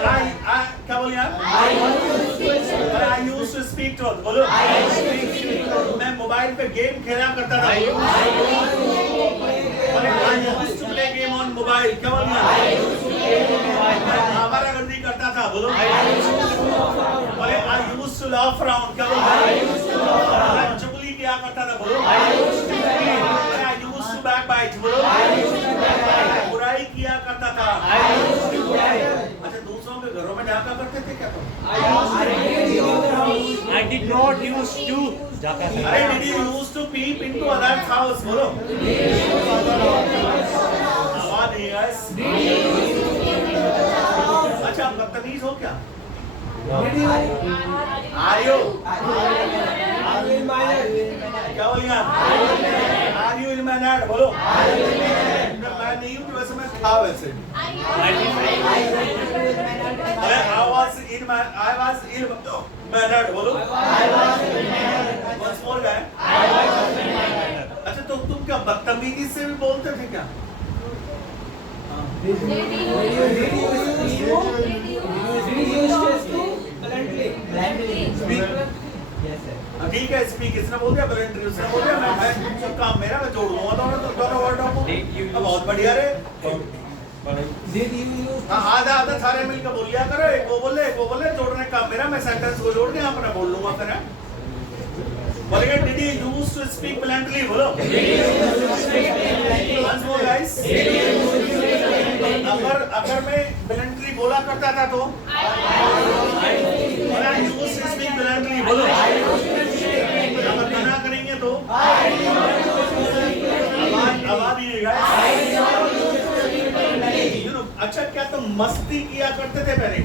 क्या बोलिए आप? I use to speak truth, बोलो मैं मोबाइल पे गेम खेला करता था, बोले I use to play game on mobile, क्या बोलिए? हमारा गंदी करता था, बोलो बोले I use to laugh around, क्या बोलूं? मैं चुगली किया करता था, बोलो आई यूज टू बैकबाइट, बोलो बुराई किया करता था। अच्छा दूसरों के घरों में जाकर करते थे क्या तुम? I did not use to जाकर अरे did you use to peep into others house, बोलो आवाज नहीं guys। अच्छा आप बदतमीज हो क्या? आयो क्या बोलिए आप? Are you in my head? बोलो मैं नहीं हूँ वैसे, मैं था वैसे। अरे I was in my head, बोलो once more guy। अच्छा तो तुम क्या बदतमीजी से भी बोलते थे क्या? ठीक है स्पीक, इसने बोल दिया वॉलंटरी, उसने बोल दिया मैं सब काम मेरा, मैं जोड़ दूंगा दोनों वर्ड आपको। बहुत बढ़िया रे। आधा आधा सारे मिलकर बोल लिया करो, एक वो बोले जोड़ने का मेरा, मैं सेंटेंस को जोड़ के अपना बोल लूंगा फिर। बोलेंगे did you use to speak blankly, बोलो once more guys। अगर मैं ब्लैंकली बोला करता था तो I use to speak bluntly, बोलो अगर मना करेंगे तो आवाज नहीं guys। अच्छा क्या तुम मस्ती किया करते थे पहले?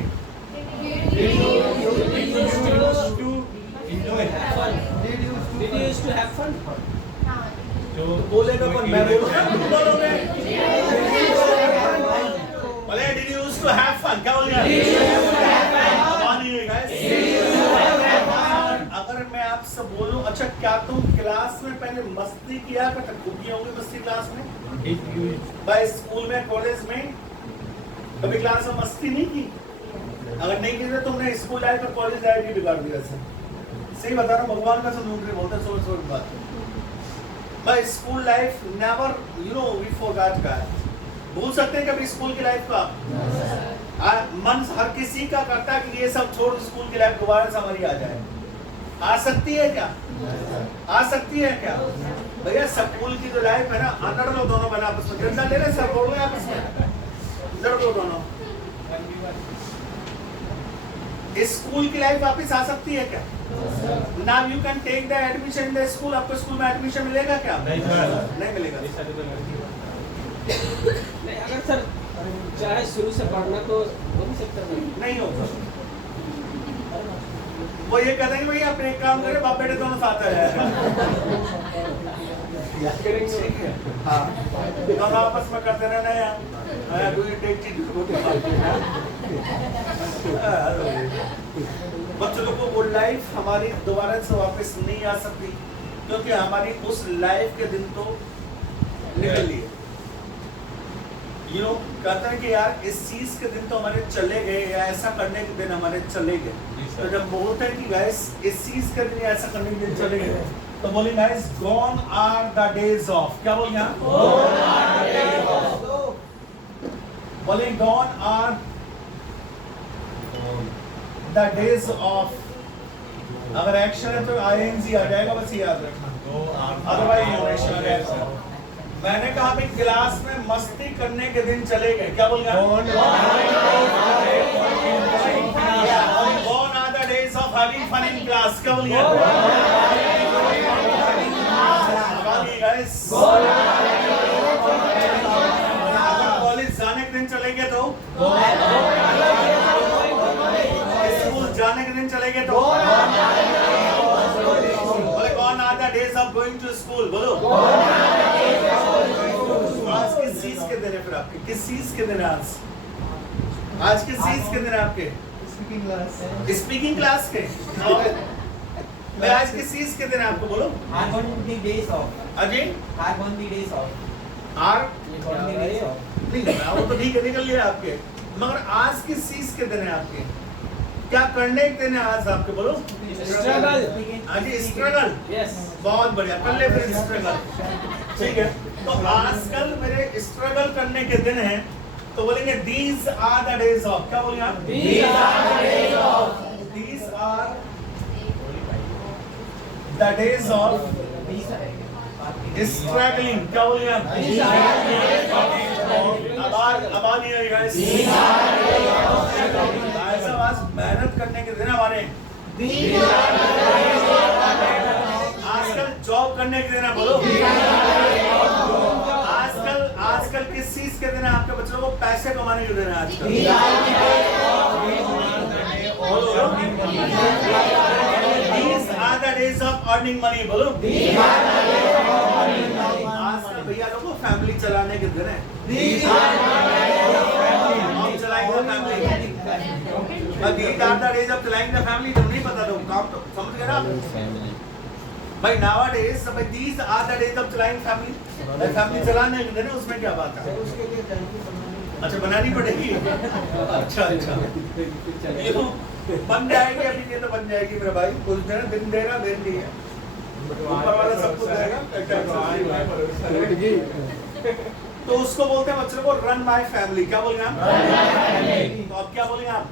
तो बोलेगा पर मैं बोलूंगा, तुम बोलोगे बोले did you used to have fun, क्या बोलिए? अगर मैं आपसे बोलूं अच्छा क्या तुम क्लास में पहले मस्ती किया करते? खूब की होगी मस्ती क्लास में, भाई स्कूल में कॉलेज में कभी क्लास में मस्ती नहीं की? अगर नहीं की तो तुमने स्कूल लाइफ और कॉलेज लाइफ भी बिगाड़ दिया। सही बता रहा हूँ, भगवान का सब ढूंढ रहे बोलते सोच बात। भाई school life never we forgot that. भूल सकते हैं कभी स्कूल की लाइफ का? मन हर किसी का करता है कि ये सब छोड़ स्कूल की लाइफ दोबारा से हमारी आ जाए। आ सकती है क्या? आ सकती है क्या? भैया स्कूल की जो लाइफ है ना, लड़ लो दोनों बना आपस में, डंडा ले रहे सर बोल रहे आपस में, लड़ लो दोनों। स्कूल की लाइफ वापस आ सकती है क्या? Now you can take the admission in the school, आपको स्कूल में एडमिशन मिलेगा क्या? नहीं मिलेगा। नहीं अगर सर चाहे शुरू से पढ़ना तो हो नहीं सकता नहीं होगा। वो ये कहते हैं कि भैया अपने एक काम करें, बाप बेटे दोनों साथ आ जाएगा। हाँ दोनों आपस में करते रहना यार। बच्चों को वो लाइफ हमारी दोबारा से वापस नहीं आ सकती, क्योंकि हमारी उस लाइफ के दिन तो निकल लिए। कहते हैं कि यार इस चीज के दिन तो हमारे चले गए, या ऐसा करने के दिन हमारे चले गए। तो जब बोलते हैं कि गाइस इस चीज के दिन ऐसा करने के दिन चले गए, तो बोले guys gone are the days of, क्या बोलेंगे आप? बोले gone are the days of. अगर एक्शन है तो आईएनजी आ जाएगा, बस याद रखना, अदरवाइज एक्शन आ जाएगा। मैंने कहा भाई क्लास में मस्ती करने के दिन चले गए, क्या बोल गया? Gone are the days of having fun in class, क्या बोल गया? guys. कॉलेज जाने के दिन चले गए तो, स्कूल जाने के दिन चले गए तो, बोले gone are the days of going to school, बोलो। आज किस चीज के दिन है फिर आपके? किस चीज के दिन है आज? आज किस चीज के दिन है आपके? स्पीकिंग क्लास के। मैं आज किस चीज के दिन है आपको बोलो? अजय आर नहीं, वो तो ठीक है, निकल लिया आपके, मगर आज किस चीज के दिन है आपके? क्या करने के दिन है आज आपके बोलो? स्ट्रगल। अजय स्ट्रगल, यस, बहुत बढ़िया, कर ले फिर स्ट्रगल, ठीक है। तो आजकल मेरे स्ट्रगल करने के दिन हैं, तो बोलेंगे these are the days of, क्या बोलेंगे आप? These are the days of, these are the days of struggling, क्या बोलेंगे आप? अब आ नहीं आएगा ऐसा बात, मेहनत करने के दिन हमारे। आजकल जॉब करने के दिन है, बोलो। आजकल किस चीज के दिन है आपके बच्चों को? पैसे कमाने के दिन है आजकल। These are the days of earning money, बोलो। आजकल भैया लोगों को फैमिली चलाने के दिन है। हम चलाएंगे family. These are the days of चलाएंगे फैमिली, तो नहीं पता तो काम तो समझ गए ना भाई? nowadays भाई these are the days of चलाएंगे फैमिली, फैमिली चलाने के दिन है, उसमें क्या बात है? अच्छा बनानी पड़ेगी। अच्छा ये तो बन जाएगी, अभी ये तो बन जाएगी मेरा भाई, कुछ दिन दे रहा, दिन नहीं है, ऊपर वाला सब कुछ देगा। तो उसको बोलते हैं बच्चों को रन माय फैमिली, क्या बोलेंगे आप? तो अब क्या बोलेंगे आप?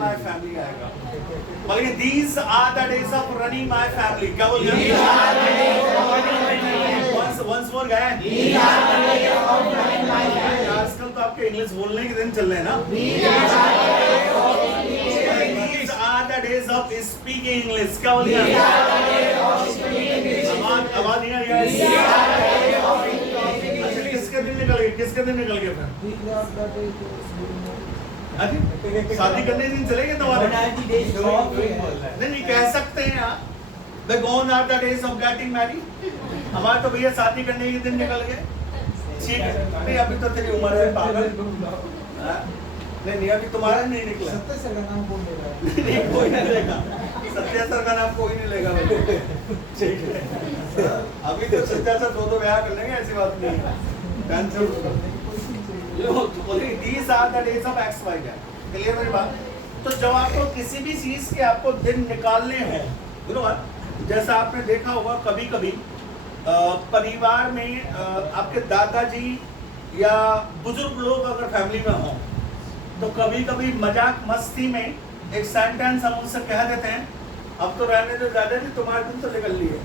माय फैमिली आएगा, बोलेंगे these are the days of running my family, क्या बोलेंगे? once more गए। आजकल तो आपके इंग्लिश बोलने के दिन चल रहे हैं ना? These are the days of speaking English, क्या बोलेंगे? आवाज नहीं आ रही है। अच्छा किसके दिन निकल गए? किसके दिन निकल गए फिर? शादी करने दिन चले गए तुम्हारे? नहीं कह सकते हैं आप, the gone are the days of getting married। हमारे तो भैया शादी करने के दिन निकल गए, ठीक है। नहीं अभी तो तेरी उम्र है पागल, नहीं अभी तुम्हारा नहीं निकला। सत्य सर का नाम कौन लेगा? नहीं कोई नहीं लेगा, सत्य सर का नाम कोई नहीं लेगा, ठीक है। अभी तो सत्य सर दो ब्याह कर लेंगे, ऐसी बात नहीं है, tension these are the days of X, Y, Z, clear मेरी बात? तो जब आपको किसी भी चीज के आपको दिन निकालने हैं, जैसा आपने देखा होगा कभी कभी परिवार में आपके दादाजी या बुजुर्ग लोग अगर फैमिली में हों, तो कभी कभी मजाक मस्ती में एक सेंटेंस हम उनसे कह देते हैं, अब तो रहने दो दादाजी, तुम्हारे दिन तो निकल लिए,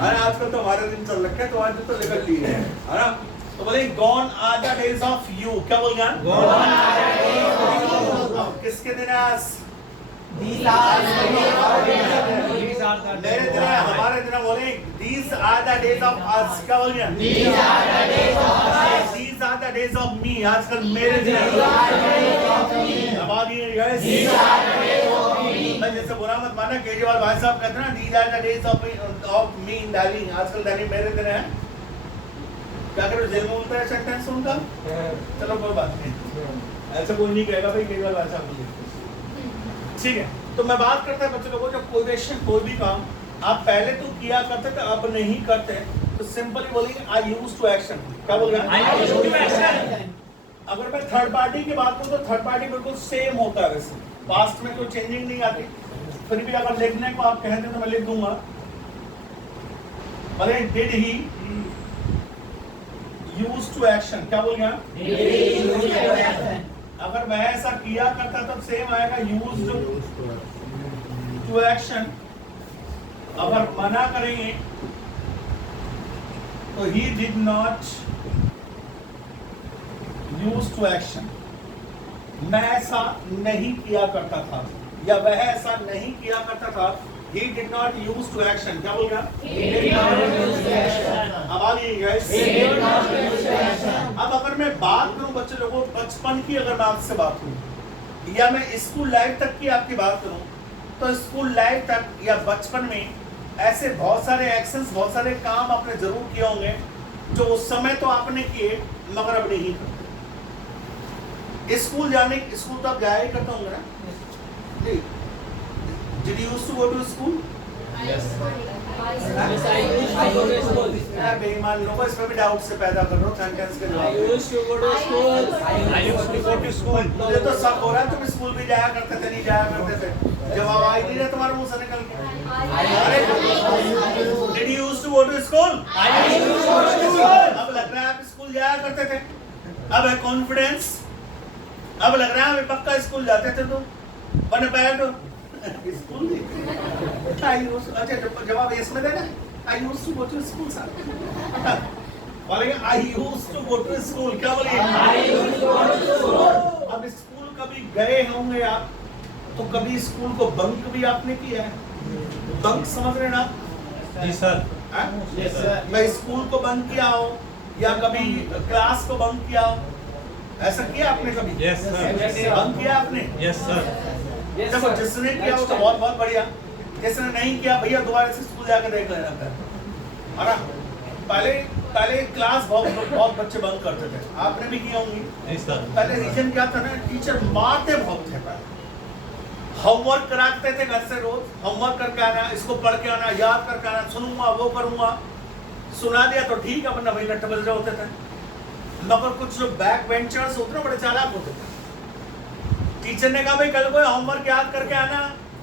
अरे आजकल तो हमारे दिन चल रखे, तुम्हारे दिन तो निकल लिए है ना? तो बोले gone are the days of you, क्या बोल गया? किसके दिन है आज? मेरे दिन है, हमारे दिन है, बोले these are the days of us, क्या बोल गया? These are the days of me, आजकल मेरे दिन है। अब आ गई guys, मैं जैसे बुरा मत माना, केजरीवाल भाई साहब कहते हैं ना these are the days of me in Delhi, आजकल दिल्ली मेरे दिन है। क्या करो, जेल में उनका सेंटेंस उनका, चलो कोई बात नहीं, ऐसा कोई नहीं कहेगा भाई केजरीवाल भाई साहब, ठीक है। तो मैं बात करता है बच्चों को, जब कोई भी काम आप पहले तो किया करते थे, अब नहीं करते, तो सिंपली बोलेंगे आई यूज टू एक्शन, क्या बोल रहे हैं? अगर मैं थर्ड पार्टी की बात करूं तो थर्ड पार्टी बिल्कुल सेम होता है, वैसे पास्ट में कोई चेंजिंग नहीं आती, फिर भी अगर लिखने को आप कहते तो मैं लिख दूंगा, अरे did he use to action, क्या बोल गया? अगर मैं ऐसा किया करता तब सेम आएगा यूज टू एक्शन, अगर मना करेंगे तो he did not use to action, मैं ऐसा नहीं किया करता था या वह ऐसा नहीं किया करता था। He did not use to action, क्या बोल गया? अब आ गई guys। अब अगर मैं बात करूं बच्चे लोगों बचपन की, अगर मैं आपसे बात करूं या मैं स्कूल लाइफ तक की आपकी बात करूं, तो स्कूल लाइफ तक या बचपन में ऐसे बहुत सारे एक्शंस, बहुत सारे काम आपने जरूर किए होंगे जो उस समय तो आपने किए मगर अब नहीं करते। स्कूल तो आप जाया ही करते होंगे ना? Did you used to go to school? Yes, I used to go to school. बेईमान लोगों इसमें भी डाउट से पैदा कर रहे हो सेंटेंस के I जवाब। used to go to school. I used to go to school. मुझे तो सब हो रहा है, तुम स्कूल भी जाया करते थे, नहीं जाया करते थे। जवाब आ ही नहीं रहा तुम्हारे मुंह से निकल के। Did you used to go to school? I used to go to school. अब लग रहा है आप स्कूल जाया करते थे। अब है कॉन्फिडेंस। अब लग रहा है आप पक्का स्कूल जाते थे तुम। बने बैठ स्कूल अच्छा जवाब इसमें देना। I used to go to school sir. बोलेंगे I used to go to school, क्या बोलेंगे? I used to go to school. अब स्कूल कभी गए होंगे आप, तो कभी स्कूल को बंक भी आपने किया है? बंक समझ रहे हैं ना? जी सर। Yes, sir. मैं स्कूल को बंक किया हो या कभी क्लास को बंक किया हो, ऐसा किया आपने कभी? Yes, sir. Yes, sir. Bunk किया आपने? Yes, sir. Yes, देखो sir. जिसने किया वो तो बहुत बहुत बढ़िया, जिसने नहीं किया भैया दोबारा से स्कूल जाकर देख लेना फिर। और पहले क्लास बहुत बच्चे बंक करते थे, आपने भी किया होंगी। जी सर। पहले रीजन क्या था ना, टीचर मारते बहुत थे पहले। होमवर्क कराते थे घर से, रोज होमवर्क करके आना, इसको पढ़ के आना, याद करके आना, सुनूंगा वो करूंगा। सुना दिया तो ठीक है, वरना वही लट्ठे बज रहे होते थे। मगर कुछ जो बैक बेंचर्स होते ना बड़े चालाक होते थे। टीचर ने कहा भाई कल को होमवर्क याद करके आना,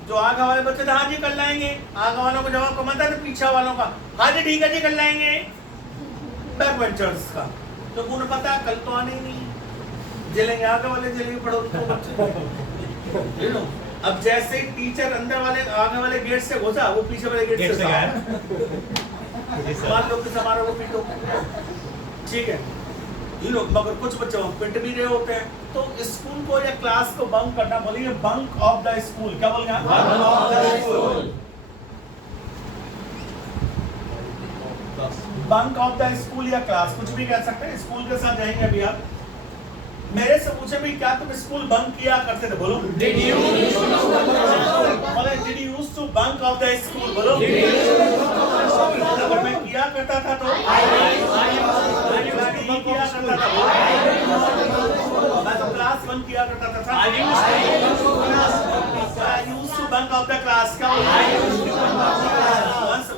जो आगे वाले बच्चे थे हाँ जी कर लाएंगे, आगे वालों को जवाब कमाता था, पीछे वालों का हाँ जी ठीक है जी कर लाएंगे। बैक बेंचर्स का तो उन्हें पता कल तो आने ही नहीं, जलेंगे आगे वाले, जलेंगे पढ़ो तो बच्चे। अब जैसे ही टीचर अंदर वाले आगे वाले गेट से घुसा, वो पीछे वाले गेट से गया। मान लो कि हमारा वो पीटो, ठीक है। मगर कुछ बच्चे पिट भी रहे होते हैं, तो स्कूल को या क्लास को बंक करना बोलेंगे बंक ऑफ द स्कूल, क्या बोलेंगे? Bunk of the school. Bunk off the school या क्लास कुछ भी कह सकते हैं। स्कूल के साथ जाएंगे अभी आप। मेरे से पूछे भी क्या तुम स्कूल बंक किया करते थे? बोलो Did you used to go to school? बोले did you used to bunk off the school? बोलो Did you used to go to school? अगर मैं किया करता था तो मैं नहीं किया करता था, मैं तो क्लास बंक किया करता था। I used I used to bunk off the class, क्या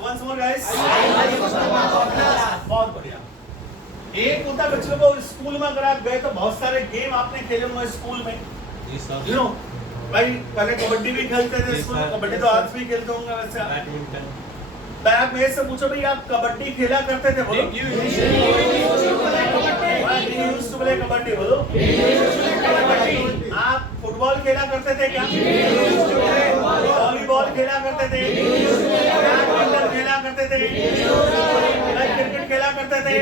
once more guys। बहुत बढ़िया। एक होता बच्चों को स्कूल में अगर आप गए तो बहुत सारे गेम आपने खेले होंगे स्कूल में। जी सर। You know, भाई पहले कबड्डी भी खेलते थे जी स्कूल सर। में, कबड्डी तो आज भी खेलते होंगे वैसे आप। बैडमिंटन। मैं आप मेरे से पूछो भाई आप कबड्डी खेला करते थे? बोलो Did you used used to play kabaddi, बोलो आप फुटबॉल खेला करते थे क्या? वॉलीबॉल खेला करते थे? बैडमिंटन खेला करते थे? क्रिकेट खेला करते थे?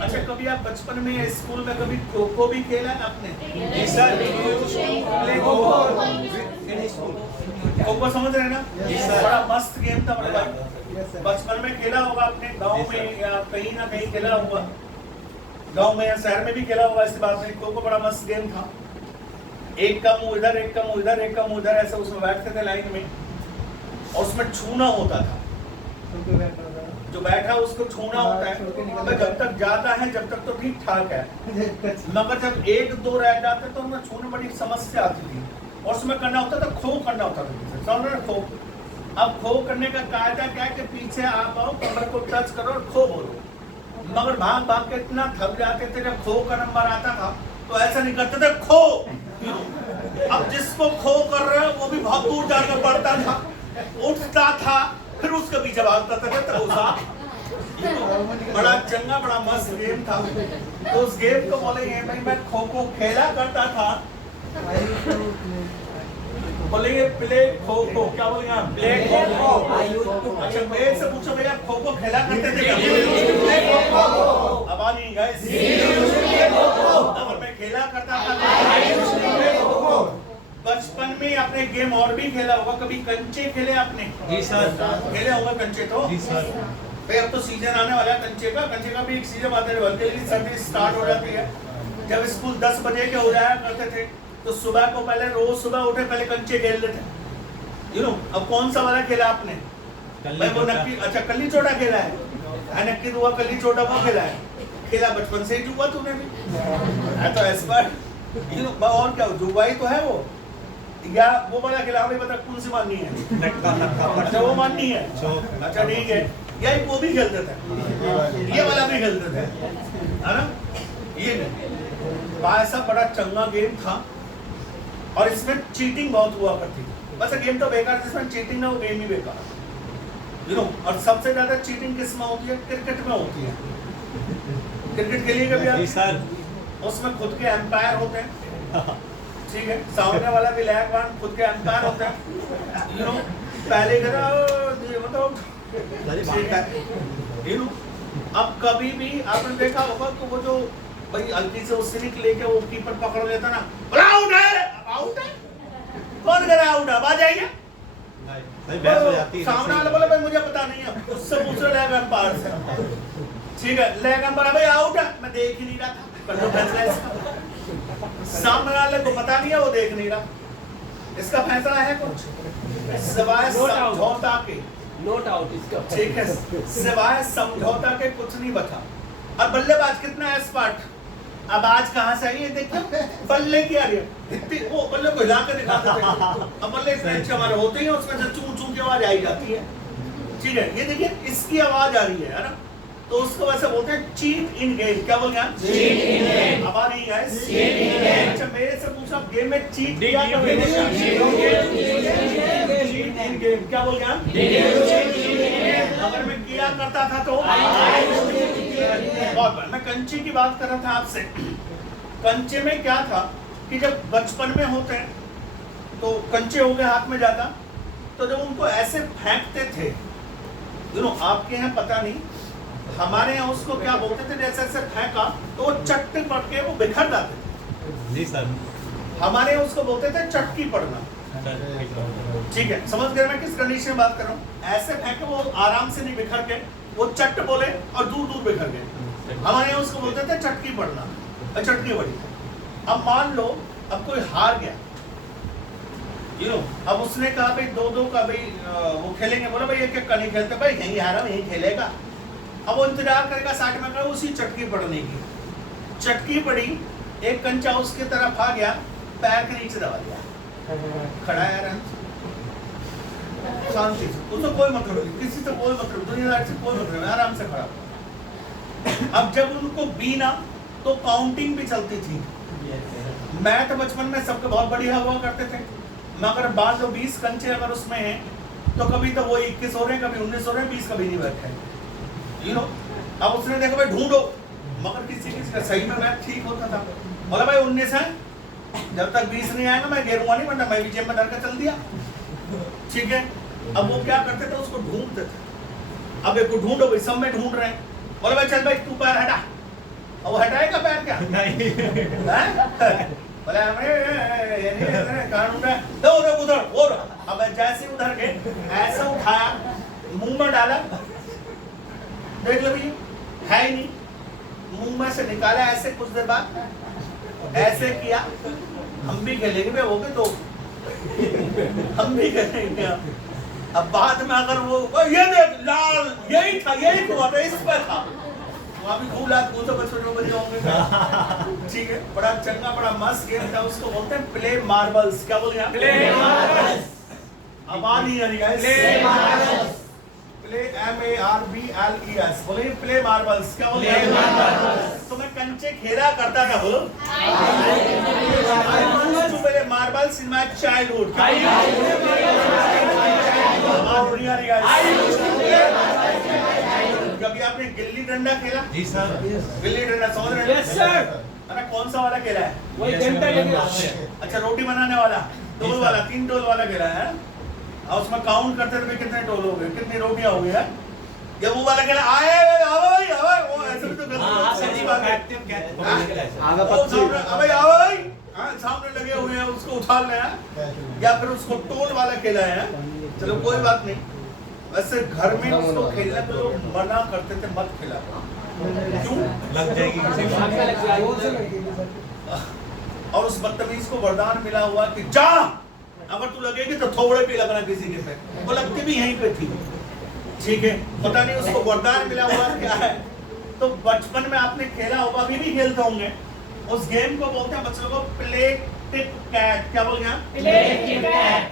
अच्छा कभी आप बचपन में स्कूल में कभी खो खो भी खेला है आपने? जी सर। खो खो समझ रहे हैं ना? जी सर। बड़ा मस्त गेम था बड़ा भाई। बचपन में खेला होगा आपने, गांव में या कहीं ना कहीं खेला होगा, गांव में या शहर में भी खेला होगा। इस बात में खो खो बड़ा मस्त गेम था। एक का मुंह इधर, एक का मुंह इधर, एक का मुंह इधर, ऐसे उसमें बैठते थे लाइन में और उसमें छूना होता था। जो बैठा उसको छूना होता है। अब जब तक जाता है जब तक तो ठीक ठाक है, मगर जब एक दो रह जाते तो उनमें छूने बड़ी समस्या आती थी और उसमें करना होता था खो करना होता था। समझ रहे खो? अब खो करने का कायदा क्या है कि पीछे आप आओ, कमर को टच करो और खो बोलो। मगर भाग भाग के इतना थक जाते थे, जब खो का नंबर आता था तो ऐसा नहीं करते थे खो। अब जिसको खो कर रहे हो वो भी बहुत दूर जाकर पड़ता था, उठता था, फिर उसके पीछे भागता था। बड़ा चंगा बड़ा मस्त गेम था। तो उस गेम को बोलेंगे भाई मैं खो खो खेला करता था। बोलेंगे प्ले खो खो, क्या बोलेंगे आप? प्ले खो खो। अच्छा मेरे से पूछो भैया खो खो खेला करते थे क्या? अब आ नहीं गाइस। अगर मैं खेला करता था बचपन में आपने गेम और भी खेला होगा, कभी कंचे खेले आपने? जी सर। खेले होंगे कंचे तो? जी सर। भाई अब तो सीजन आने वाला है कंचे का भी एक सीजन आता है, हल्की हल्की सर्दी स्टार्ट हो जाती है। जब स्कूल 10 बजे के हो जाया करते थे तो सुबह को पहले रोज सुबह उठे पहले कंचे खेलते थे, यू नो। अब कौन सा वाला खेला आपने? भाई वो नक्की, अच्छा कल्ली चोटा खेला है, नक्की दुआ कल्ली चोटा वो खेला है, खेला बचपन से ही जुआ तूने भी तो एक्सपर्ट, यू नो। और क्या जुआ ही तो है वो, या वो वाला खेला? हमें पता कौन सी माननी है? अच्छा वो माननी है, अच्छा ठीक है। या वो भी खेलते थे, ये वाला भी खेलते थे, है ना? ये नहीं, ऐसा बड़ा चंगा गेम था और इसमें चीटिंग बहुत हुआ करती थी। बस गेम तो बेकार, जिसमें चीटिंग ना वो गेम ही बेकार, यू नो। और सबसे ज्यादा चीटिंग किस में होती है? क्रिकेट में होती है। क्रिकेट खेलिए कभी आप? जी सर। उसमें खुद के एम्पायर होते हैं, ठीक है, सामने वाला भी लैगवान खुद के एम्पायर होते हैं, यू नो। पहले मतलब यू नो। अब कभी भी आपने देखा होगा तो वो जो भाई हल्की से उससे लेके वो कीपर पकड़ लेता ना, आउट है, आउट है, कौन करा आउट? अब आ जाएगा बहस हो जाती है। सामने वाला बोले भाई मुझे पता नहीं है, उससे पूछ रहे लेग एम्पायर से, ठीक है, लेग एम्पायर भाई आउट है, मैं देख ही नहीं रहा था, कर दो फैसला इसका। सामने वाले को पता नहीं है, वो देख नहीं रहा, इसका फैसला है कुछ सिवाय समझौता के, नोट आउट इसका, ठीक है, सिवाय समझौता के कुछ नहीं बचा। और बल्लेबाज कितना एक्सपर्ट, अब आज कहाँ से आई है देखिए, बल्ले की आ रही है इतनी, वो बल्ले को हिला के दिखाते थे। अब बल्ले इतने अच्छे हमारे होते ही हैं, उसमें से चू चू की आवाज आई जाती है, ठीक है, ये देखिए इसकी आवाज आ रही है ना, तो उसको वैसे बोलते हैं चीट इन गेम। क्या बोल गया? Cheat in game. अब आ रही है अच्छा मेरे से पूछा गेम में चीट किया कभी? चीट इन गेम क्या बोल गया? अगर मैं किया करता था तो बहुत, मैं कंचे की बात कर रहा था आपसे। कंचे में क्या था कि जब बचपन में होते हैं तो कंचे हो गए हाथ में ज्यादा, तो जब उनको ऐसे फेंकते थे, यू नो, आपके यहाँ पता नहीं, हमारे यहाँ उसको क्या बोलते थे, जैसे ऐसे फेंका तो वो चट्टे पड़ के वो बिखर जाते थे। जी सर। हमारे यहाँ उसको बोलते थे चटकी पड़ना, ठीक है, समझ गए मैं किस कंडीशन में बात कर रहा हूँ? ऐसे फेंके वो आराम से नहीं बिखर के, वो चट बोले और दूर दूर बिखर गए। हमारे यहाँ उसको बोलते थे चटकी पड़ना, चटकी पड़ी। अब मान लो अब कोई हार गया, यू नो, अब उसने कहा भाई दो दो का भाई वो खेलेंगे, बोला भाई एक एक का नहीं खेलते, भाई यही हारा यही खेलेगा। अब वो इंतजार करेगा 60 में का उसी चटकी पड़ने की, चटकी पड़ी, एक कंचा उसकी तरफ आ गया, पैर के नीचे दबा दिया, खड़ा है यार शांति से, उसको कोई मतलब नहीं, किसी से कोई मतलब, दुनियादारी से कोई मतलब नहीं, आराम से खड़ा। अब जब उनको बीना तो काउंटिंग भी चलती थी। मैं तो बचपन में सबके बहुत बढ़िया हुआ करते थे, मगर बाद जो 20 कंचे अगर उसमें हैं तो कभी तो वो 21 हो रहे हैं, कभी 19 हो रहे हैं, 20 कभी नहीं बैठे, यू नो। अब उसने देखा भाई ढूंढो, मगर किसी का सही में मैथ ठीक होता था, बोला भाई 19 है, जब तक 20 नहीं आएगा मैं गिरूंगा नहीं, वरना मैं भी जेब में डाल कर चल दिया, ठीक है। अब वो क्या करते थे, उसको ढूंढते थे। अब एक को ढूंढो भाई, सब में ढूंढ रहे हैं, बोले भाई चल भाई तू पैर हटा, और वो हटाएगा पैर क्या? नहीं बोले कहाँ ढूंढ रहा है, उधर वो। अब जैसे उधर के ऐसा उठाया, मुंह में डाला, देख लो भैया है ही नहीं, मुंह में से निकाला, ऐसे कुछ देर बाद ऐसे किया, हम भी खेलेंगे हो गए तो हम भी खेलेंगे। अब बाद में अगर वो ये देख लाल, यही था, यही हुआ था, इस पर था, वहाँ भी खूब लात तो बच्चों बजे होंगे, ठीक है, बड़ा चंगा बड़ा मस्त गेम था, उसको बोलते हैं प्ले मार्बल्स। क्या बोल गया? Play marbles. अब आ नहीं आ रही है प्ले मार्बल्स, प्ले MARBLES, बोले प्ले मार्बल्स। क्या बोल गया? तो मैं कंचे खेला करता था, बोलो मार्बल्स इन माय चाइल्डहुड। कभी आपने गिल्ली डंडा खेला? जी सर। गिल्ली डंडा समझ रहे हैं? Yes sir. अरे कौन सा वाला खेला है? वही घंटा लेके। अच्छा रोटी बनाने वाला, टोल वाला 3 टोल वाला खेला है और उसमें काउंट करते थे कितने टोल हो गए, कितनी रोटियां हो गई है। ये वो वाला खेला आए वो ऐसे भी तो सही बात है। अबे आओ भाई, सामने लगे हुए हैं उसको उठा ले, या फिर उसको टोल वाला खेला है। चलो कोई बात नहीं, वैसे घर में उसको खेलने को लोग मना करते थे, मत खिला। क्यों? लग जाएगी किसी को। और उस बदतमीज को वरदान मिला हुआ कि जा, अगर तू लगेगी तो थोबड़े पे लगना किसी के पे। वो लगती भी यहीं पे थी, ठीक है, पता नहीं उसको वरदान मिला हुआ क्या है। तो बचपन में आपने खेला होगा, अभी भी खेलते होंगे। उस गेम को बोलते हैं बच्चों को प्ले टिप कैट। क्या बोलेंगे आप? Play tip cat.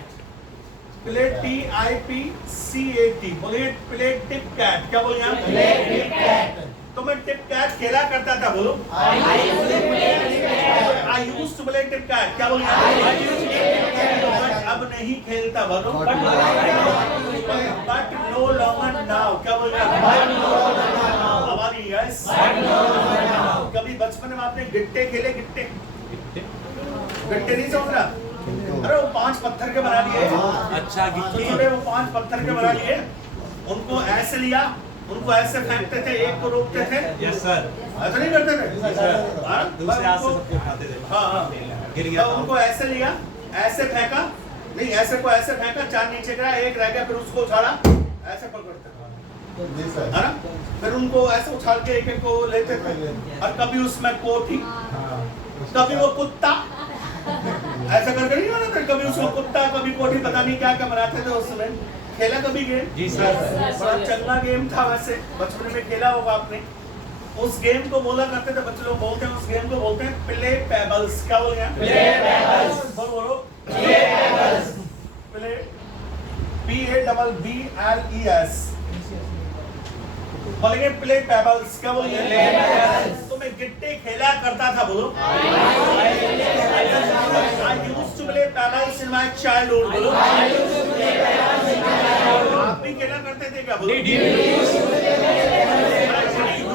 Play TIPCAT बोलिए, प्ले टिप कैट। क्या बोलेंगे आप? Play tip cat. तो मैं टिप कैट खेला करता था, बोलो। I used to play tip cat. क्या बोलेंगे? बट अब नहीं खेलता, बोलो। But no longer now. क्या बोलेंगे? यस। कभी बचपन में आपने गिट्टे खेले? गिट्टे नहीं समझ रहा? अरे वो 5 पत्थर के बना लिए। अच्छा गिट्टे, वो 5 पत्थर के बना लिए, उनको ऐसे लिया, उनको ऐसे फेंकते थे, एक को रोकते थे। Yes sir. ऐसा नहीं करते थे? दूसरे हाथ से सबको उठाते थे। हाँ, गिर गया तो उनको ऐसे लिया, ऐसे फेंका, नहीं ऐसे को ऐसे फेंका, 4 नीचे गिरा, एक रह गया, फिर उसको उछाला, ऐसे पकड़ते थे, है ना? फिर उनको ऐसे उछाल के एक को लेते थे। और कभी उसमें कोठी, कभी वो कुत्ता, ऐसा करके नहीं बनाते, कभी उसको कुत्ता, कभी कोठी, पता नहीं क्या क्या बनाते थे उसमें। खेला कभी गेम? जी सर। बड़ा चंगा गेम था, वैसे बचपन में खेला होगा आपने। उस गेम को बोला करते थे, बच्चे लोग बोलते हैं उस गेम को बोलते हैं प्ले पेबल्स। क्या बोलेंगे? Play pebbles. बोलो प्ले पेबल्स। प्ले PABBLES बोलेंगे, प्ले पेबल्स। क्या बोलेंगे? तो मैं गिट्टे खेला करता था, बोलो। I used to play pebbles in my childhood, बोलो। आप भी खेला करते थे क्या, बोलो? You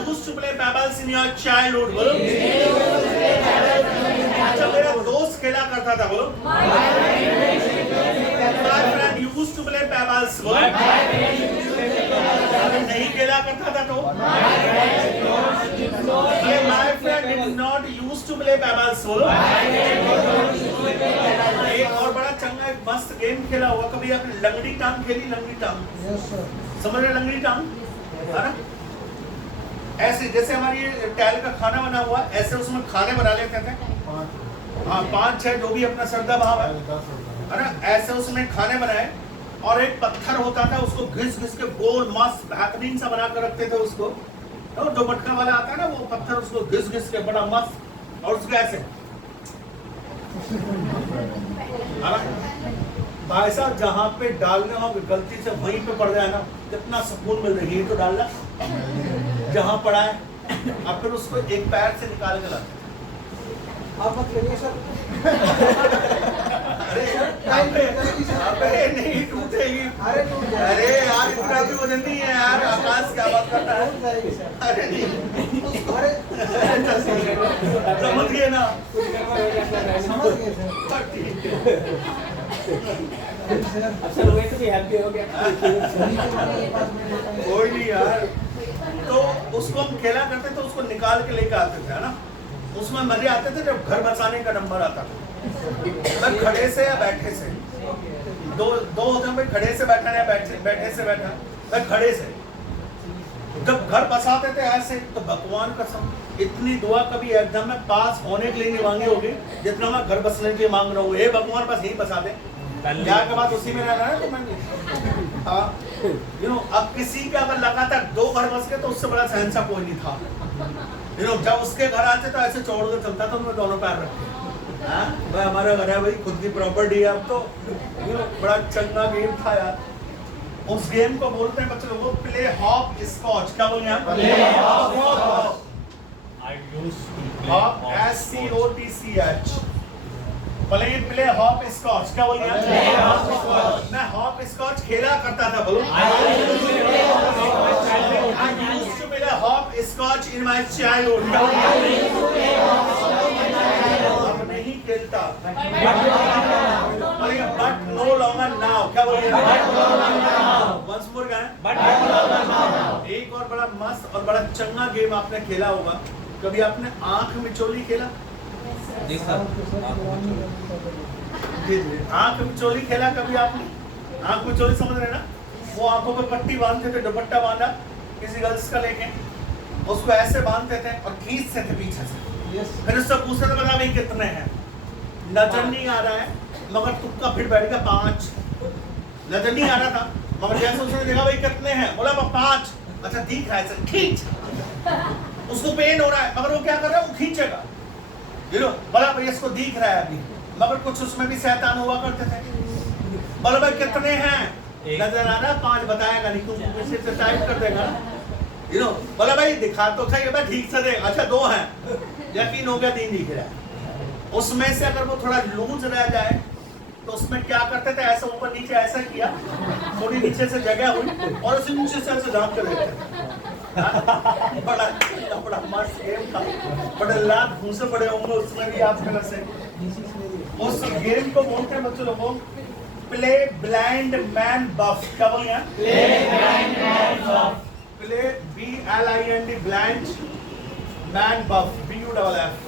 used to play pebbles in your childhood, बोलो। अच्छा, मेरा दोस्त खेला करता था, बोलो। My friend used to play pebbles, बोलो। नहीं खेला करता था तो my friend did not used to play pebbles, बोलो। एक और बड़ा चंगा एक मस्त गेम खेला हुआ, कभी आपने लंगड़ी टांग खेली? लंगड़ी टांग समझ रहे? लंगड़ी टांग है ना, ऐसे जैसे हमारी टैल का खाना बना हुआ, ऐसे उसमें खाने बना लेते थे। हाँ, 5-6 जो भी अपना श्रद्धा भाव है ना, ऐसे उसमें खाने बनाए। और एक पत्थर होता था, उसको घिस घिस के गोल मस्त बेहतरीन सा बना कर रखते थे उसको। तो जो मटका वाला आता है ना, वो पत्थर उसको घिस घिस के बड़ा मस्त, और उसको ऐसे भाई साहब जहाँ पे डालने हो गलती से वहीं पे पड़ जाए ना, कितना सुकून मिल रही है। तो डालना जहाँ पड़ा है, अब फिर उसको एक पैर से निकाल के लाते। आप मत करिए सर। अरे नहीं टूटेगी। अरे यार इतना भी वजन नहीं है यार, आकाश क्या बात करता है। अरे नहीं, समझ गए ना? समझ गए सर। वही तो भी हैप्पी हो गया। कोई नहीं यार, तो उसको हम खेला करते थे, उसको निकाल के लेके आते थे, है ना। उसमें मजे आते थे जब घर बसाने का नंबर आता था। मैं खड़े से या बैठे से, दो होते हैं, खड़े से बैठा या बैठे से बैठा। मैं खड़े से जब घर बसाते थे ऐसे, तो भगवान कसम इतनी दुआ कभी एकदम में पास होने के लिए नहीं मांगी होगी जितना मैं घर बसने के लिए मांग रहा हूँ। ये भगवान बस यही बसा दे, क्या के बाद उसी में रहना है। तो मैं अब किसी का अगर लगातार 2 घर बस गए तो उससे बड़ा शहंशाह कोई नहीं था। जब उसके घर आते तो ऐसे छोड़ के चलता था, मैं दोनों पैर रखे। भाई हमारा घर है, भाई खुद की प्रॉपर्टी है। अब तो बड़ा चंगा गेम था यार। उस गेम को बोलते हैं बच्चे लोगों प्ले हॉप स्कॉच। क्या बोलेंगे आप? प्ले हॉप SCOTCH बोलेंगे, प्ले हॉप स्कॉच। क्या बोलेंगे आप? मैं हॉप स्कॉच खेला करता था, बोलो। I used to play hop scotch in my childhood. अब नहीं खेलता। along and now, क्या बोलिए? But go along now. Once more गाएं। But go along now. एक और बड़ा मस्त और बड़ा चंगा गेम आपने खेला होगा। कभी आपने आंख मिचोली खेला? जी सर। आंख मिचोली खेला कभी आपने? आंख मिचोली समझ रहे ना? वो आंखों पे पट्टी बांधते थे, दुपट्टा बांधा किसी गर्ल्स का लेके, उसको ऐसे बांधते थे और खींचते थे पीछे से। फिर उससे पूछते थे बता भाई कितने हैं? नजर नहीं आ रहा है मगर तुक्का फिर बैठ गया 5। नजर नहीं आ रहा था मगर जैसे उसने देखा भाई कितने हैं, बोला 5। अच्छा दिख रहा है सर, खींच। उसको पेन हो रहा है मगर वो क्या कर रहा है, वो खींचेगा। बोला भाई इसको दिख रहा है अभी, मगर कुछ उसमें भी शैतान हुआ करते थे। बोला भाई कितने हैं? नजर आ रहा है 5, बताएगा नहीं, तुम पीछे से टाइप कर देगा। बोला भाई दिखा तो सही है, ठीक से देख। अच्छा 2 हैं, यकीन हो गया 3 दिख रहा है। उसमें से अगर वो थोड़ा लूज रह जाए तो उसमें क्या करते थे, ऐसा ऊपर नीचे ऐसा किया, थोड़ी नीचे से जगह हुई और उसे नीचे से ऐसे झाँक कर देते। बड़ा मस्त गेम था, बड़े लाख घूसे पड़े होंगे उसमें भी आप तरह से। उस गेम को बोलते हैं बच्चों लोगों प्ले ब्लाइंड मैन बफ। क्या बोलिए? प्ले BLIND ब्लाइंड मैन बफ, BUFF।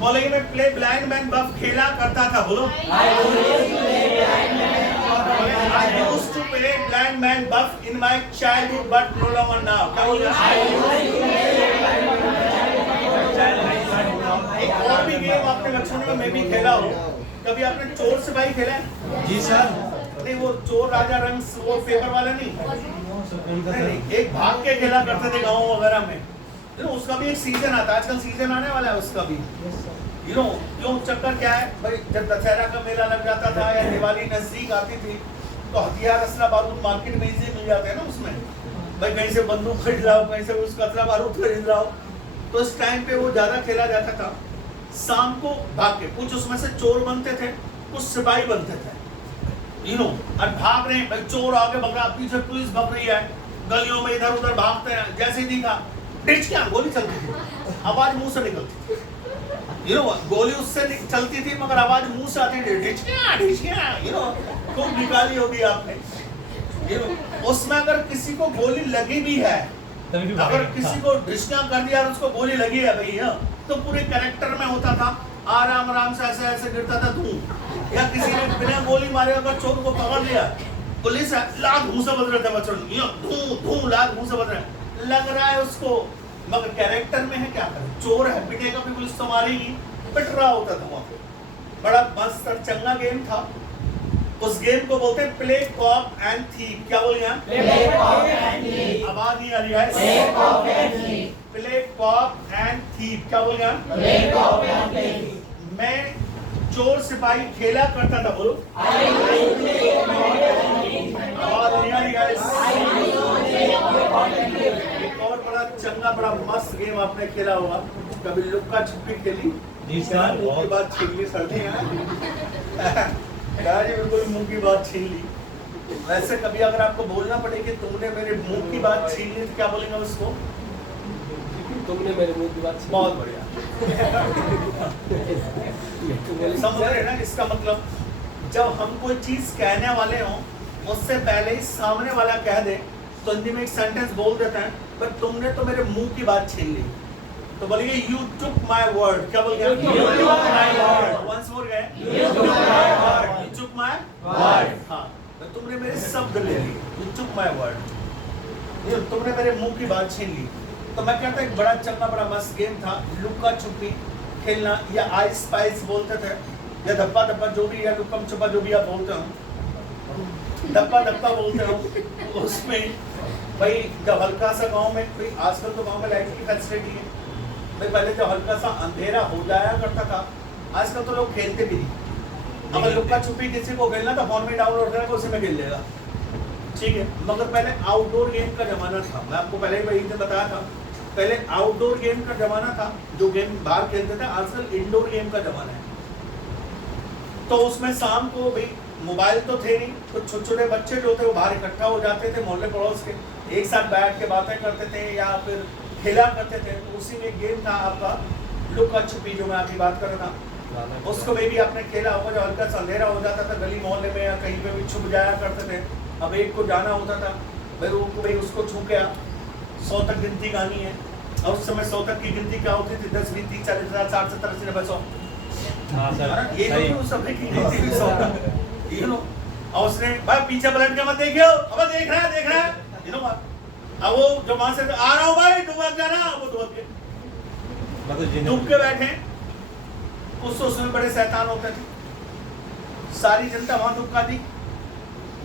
बोलेंगे मैं प्ले ब्लाइंड मैन बफ खेला करता था। बोलो I used to play blind man buff in my childhood but no longer now। क्या बोलिए? एक और भी गेम आपने बचपन में भी खेला हो, कभी आपने चोर सिपाही खेला है? जी सर। नहीं वो चोर राजा रंग, वो पेपर वाला नहीं, एक भाग के खेला करते थे गाँव वगैरह में। उसका भी एक सीजन आता है, आजकल सीजन आने वाला है उसका भी। क्यों चक्कर क्या है भाई, जब दशहरा का मेला लग जाता था या दिवाली नजदीक आती थी तो हथियार असला बारूद मार्केट में इजी मिल जाते हैं ना। उसमें भाई कहीं से बंदूक खरीद लाओ, कहीं से उसका असला बारूद खरीद लाओ, तो इस टाइम पे वो ज्यादा खेला जाता था। शाम को भाग के कुछ उसमें से चोर बनते थे, कुछ सिपाही बनते थे। और भाग रहे हैं भाई, चोर आगे भग रहा, पीछे पुलिस भग रही है, गलियों में इधर उधर भागते हैं। जैसे ही दिखा डिचकियां, गोली चलती थी, आवाज मुंह से निकलती थी। गोली उससे चलती थी मगर आवाज मुंह से आती थी, डिचकियां डिचकियां। खूब निकाली होगी आपने। उसमें अगर किसी को गोली लगी भी है, अगर किसी को डिचकियां कर दिया और उसको गोली लगी है भैया, तो पूरे कैरेक्टर में होता था, आराम आराम से ऐसे ऐसे गिरता था धूम। या किसी ने बिना गोली मारे अगर चोर को पकड़ लिया, पुलिस लात मुंह से बज रहे थे बच्चों, धूम धूम लात मुंह से बज रहे, लग रहा है उसको, मगर कैरेक्टर में है क्या करे, चोर है, पिटेगा भी पुलिस तो मारेगी, पिट रहा होता था वहां पे। बड़ा मस्त और चंगा गेम था। उस गेम को बोलते हैं प्ले कॉप एंड थीफ। क्या बोलिए आप? आवाज नहीं आ रही है। Play cop and thief. क्या बोलिए आप? मैं चोर सिपाही खेला करता था। बोलो आवाज नहीं आ रही है। एक और बड़ा चंगा बड़ा मस्त गेम आपने खेला होगा, कभी लुक्का छुपी खेली? जी सर। मुंह की बात छीन ली, सर्दी है जी, बिल्कुल मुंह की बात छीन ली। वैसे कभी अगर आपको बोलना पड़े कि तुमने मेरे मुंह की बात छीन ली, तो क्या बोलेंगे उसको? तुमने मेरे मुंह की बात छीन ली। बहुत बढ़िया। समझ रहे ना इसका मतलब? जब हम कोई चीज कहने वाले हों, उससे पहले ही सामने वाला कह दे, तो हिंदी में एक सेंटेंस बोल देते हैं, पर तुमने तो मेरे मुंह की बात छीन ली, तो बोलिए यू टुक माय वर्ड। क्या बोलिए? You took my word. Once more guys, You took my word. You took my Word. हाँ, तो तुमने मेरे शब्द ले लिए, यू टुक माय वर्ड, तुमने मेरे मुंह की बात छीन ली। तो मैं कहता एक बड़ा चंगा बड़ा मस्त गेम था, लुक्का छुपी खेलना, या आई स्पाइस बोलते थे, या धप्पा धप्पा जो भी, या लुक्कम छुपा जो भी आप बोलते हो, धप्पा धप्पा बोलते हो। उसमें भाई जब हल्का सा गांव में, भाई आजकल तो गांव में लाइट की फैसिलिटी है भाई, पहले जब हल्का सा अंधेरा हो जाया करता था, आजकल तो लोग खेलते भी नहीं। अगर लुक्का छुपी किसी को खेलना तो फोन में डाउनलोड करेगा, उसी में खेल लेगा, ठीक है। मगर पहले आउटडोर गेम का जमाना था, मैं आपको पहले ही वही से बताया था, पहले आउटडोर गेम का जमाना था, जो गेम बाहर खेलते थे। आजकल इंडोर गेम का जमाना है। तो उसमें शाम को भाई मोबाइल तो थे नहीं, तो छोटे छोटे बच्चे जो थे वो बाहर इकट्ठा हो जाते थे, मोहल्ले पड़ोस के, एक साथ बैठ के बातें करते थे या फिर खेला करते थे। तो उसी में गेम था आपका लुक्का छुपी, जो मैं आपकी बात कर रहा था। उसको भी आपने खेला होगा, जब हल्का सा अंधेरा हो जाता था गली मोहल्ले में या कहीं पे भी छुप जाया करते थे। अब एक को जाना होता था, भाई उसको छू के 100 तक गिनती गानी है। और उस समय 100 तक की गिनती क्या होती थी? 10, 20, 30, 40, 50, 60, 70, 80, 90, 100। हाँ सर, ये सही। तो सब की गिनती भी 100 तक, यू नो। और उसने भाई पीछे पलट के मत देखियो, अब देख रहा है, यू नो। अब वो जो वहां से आ रहा हूँ भाई, तुम मत जाना, वो दुबक के डूब के बैठे। उसमें बड़े शैतान होते थे। सारी जनता वहां दुबका दी,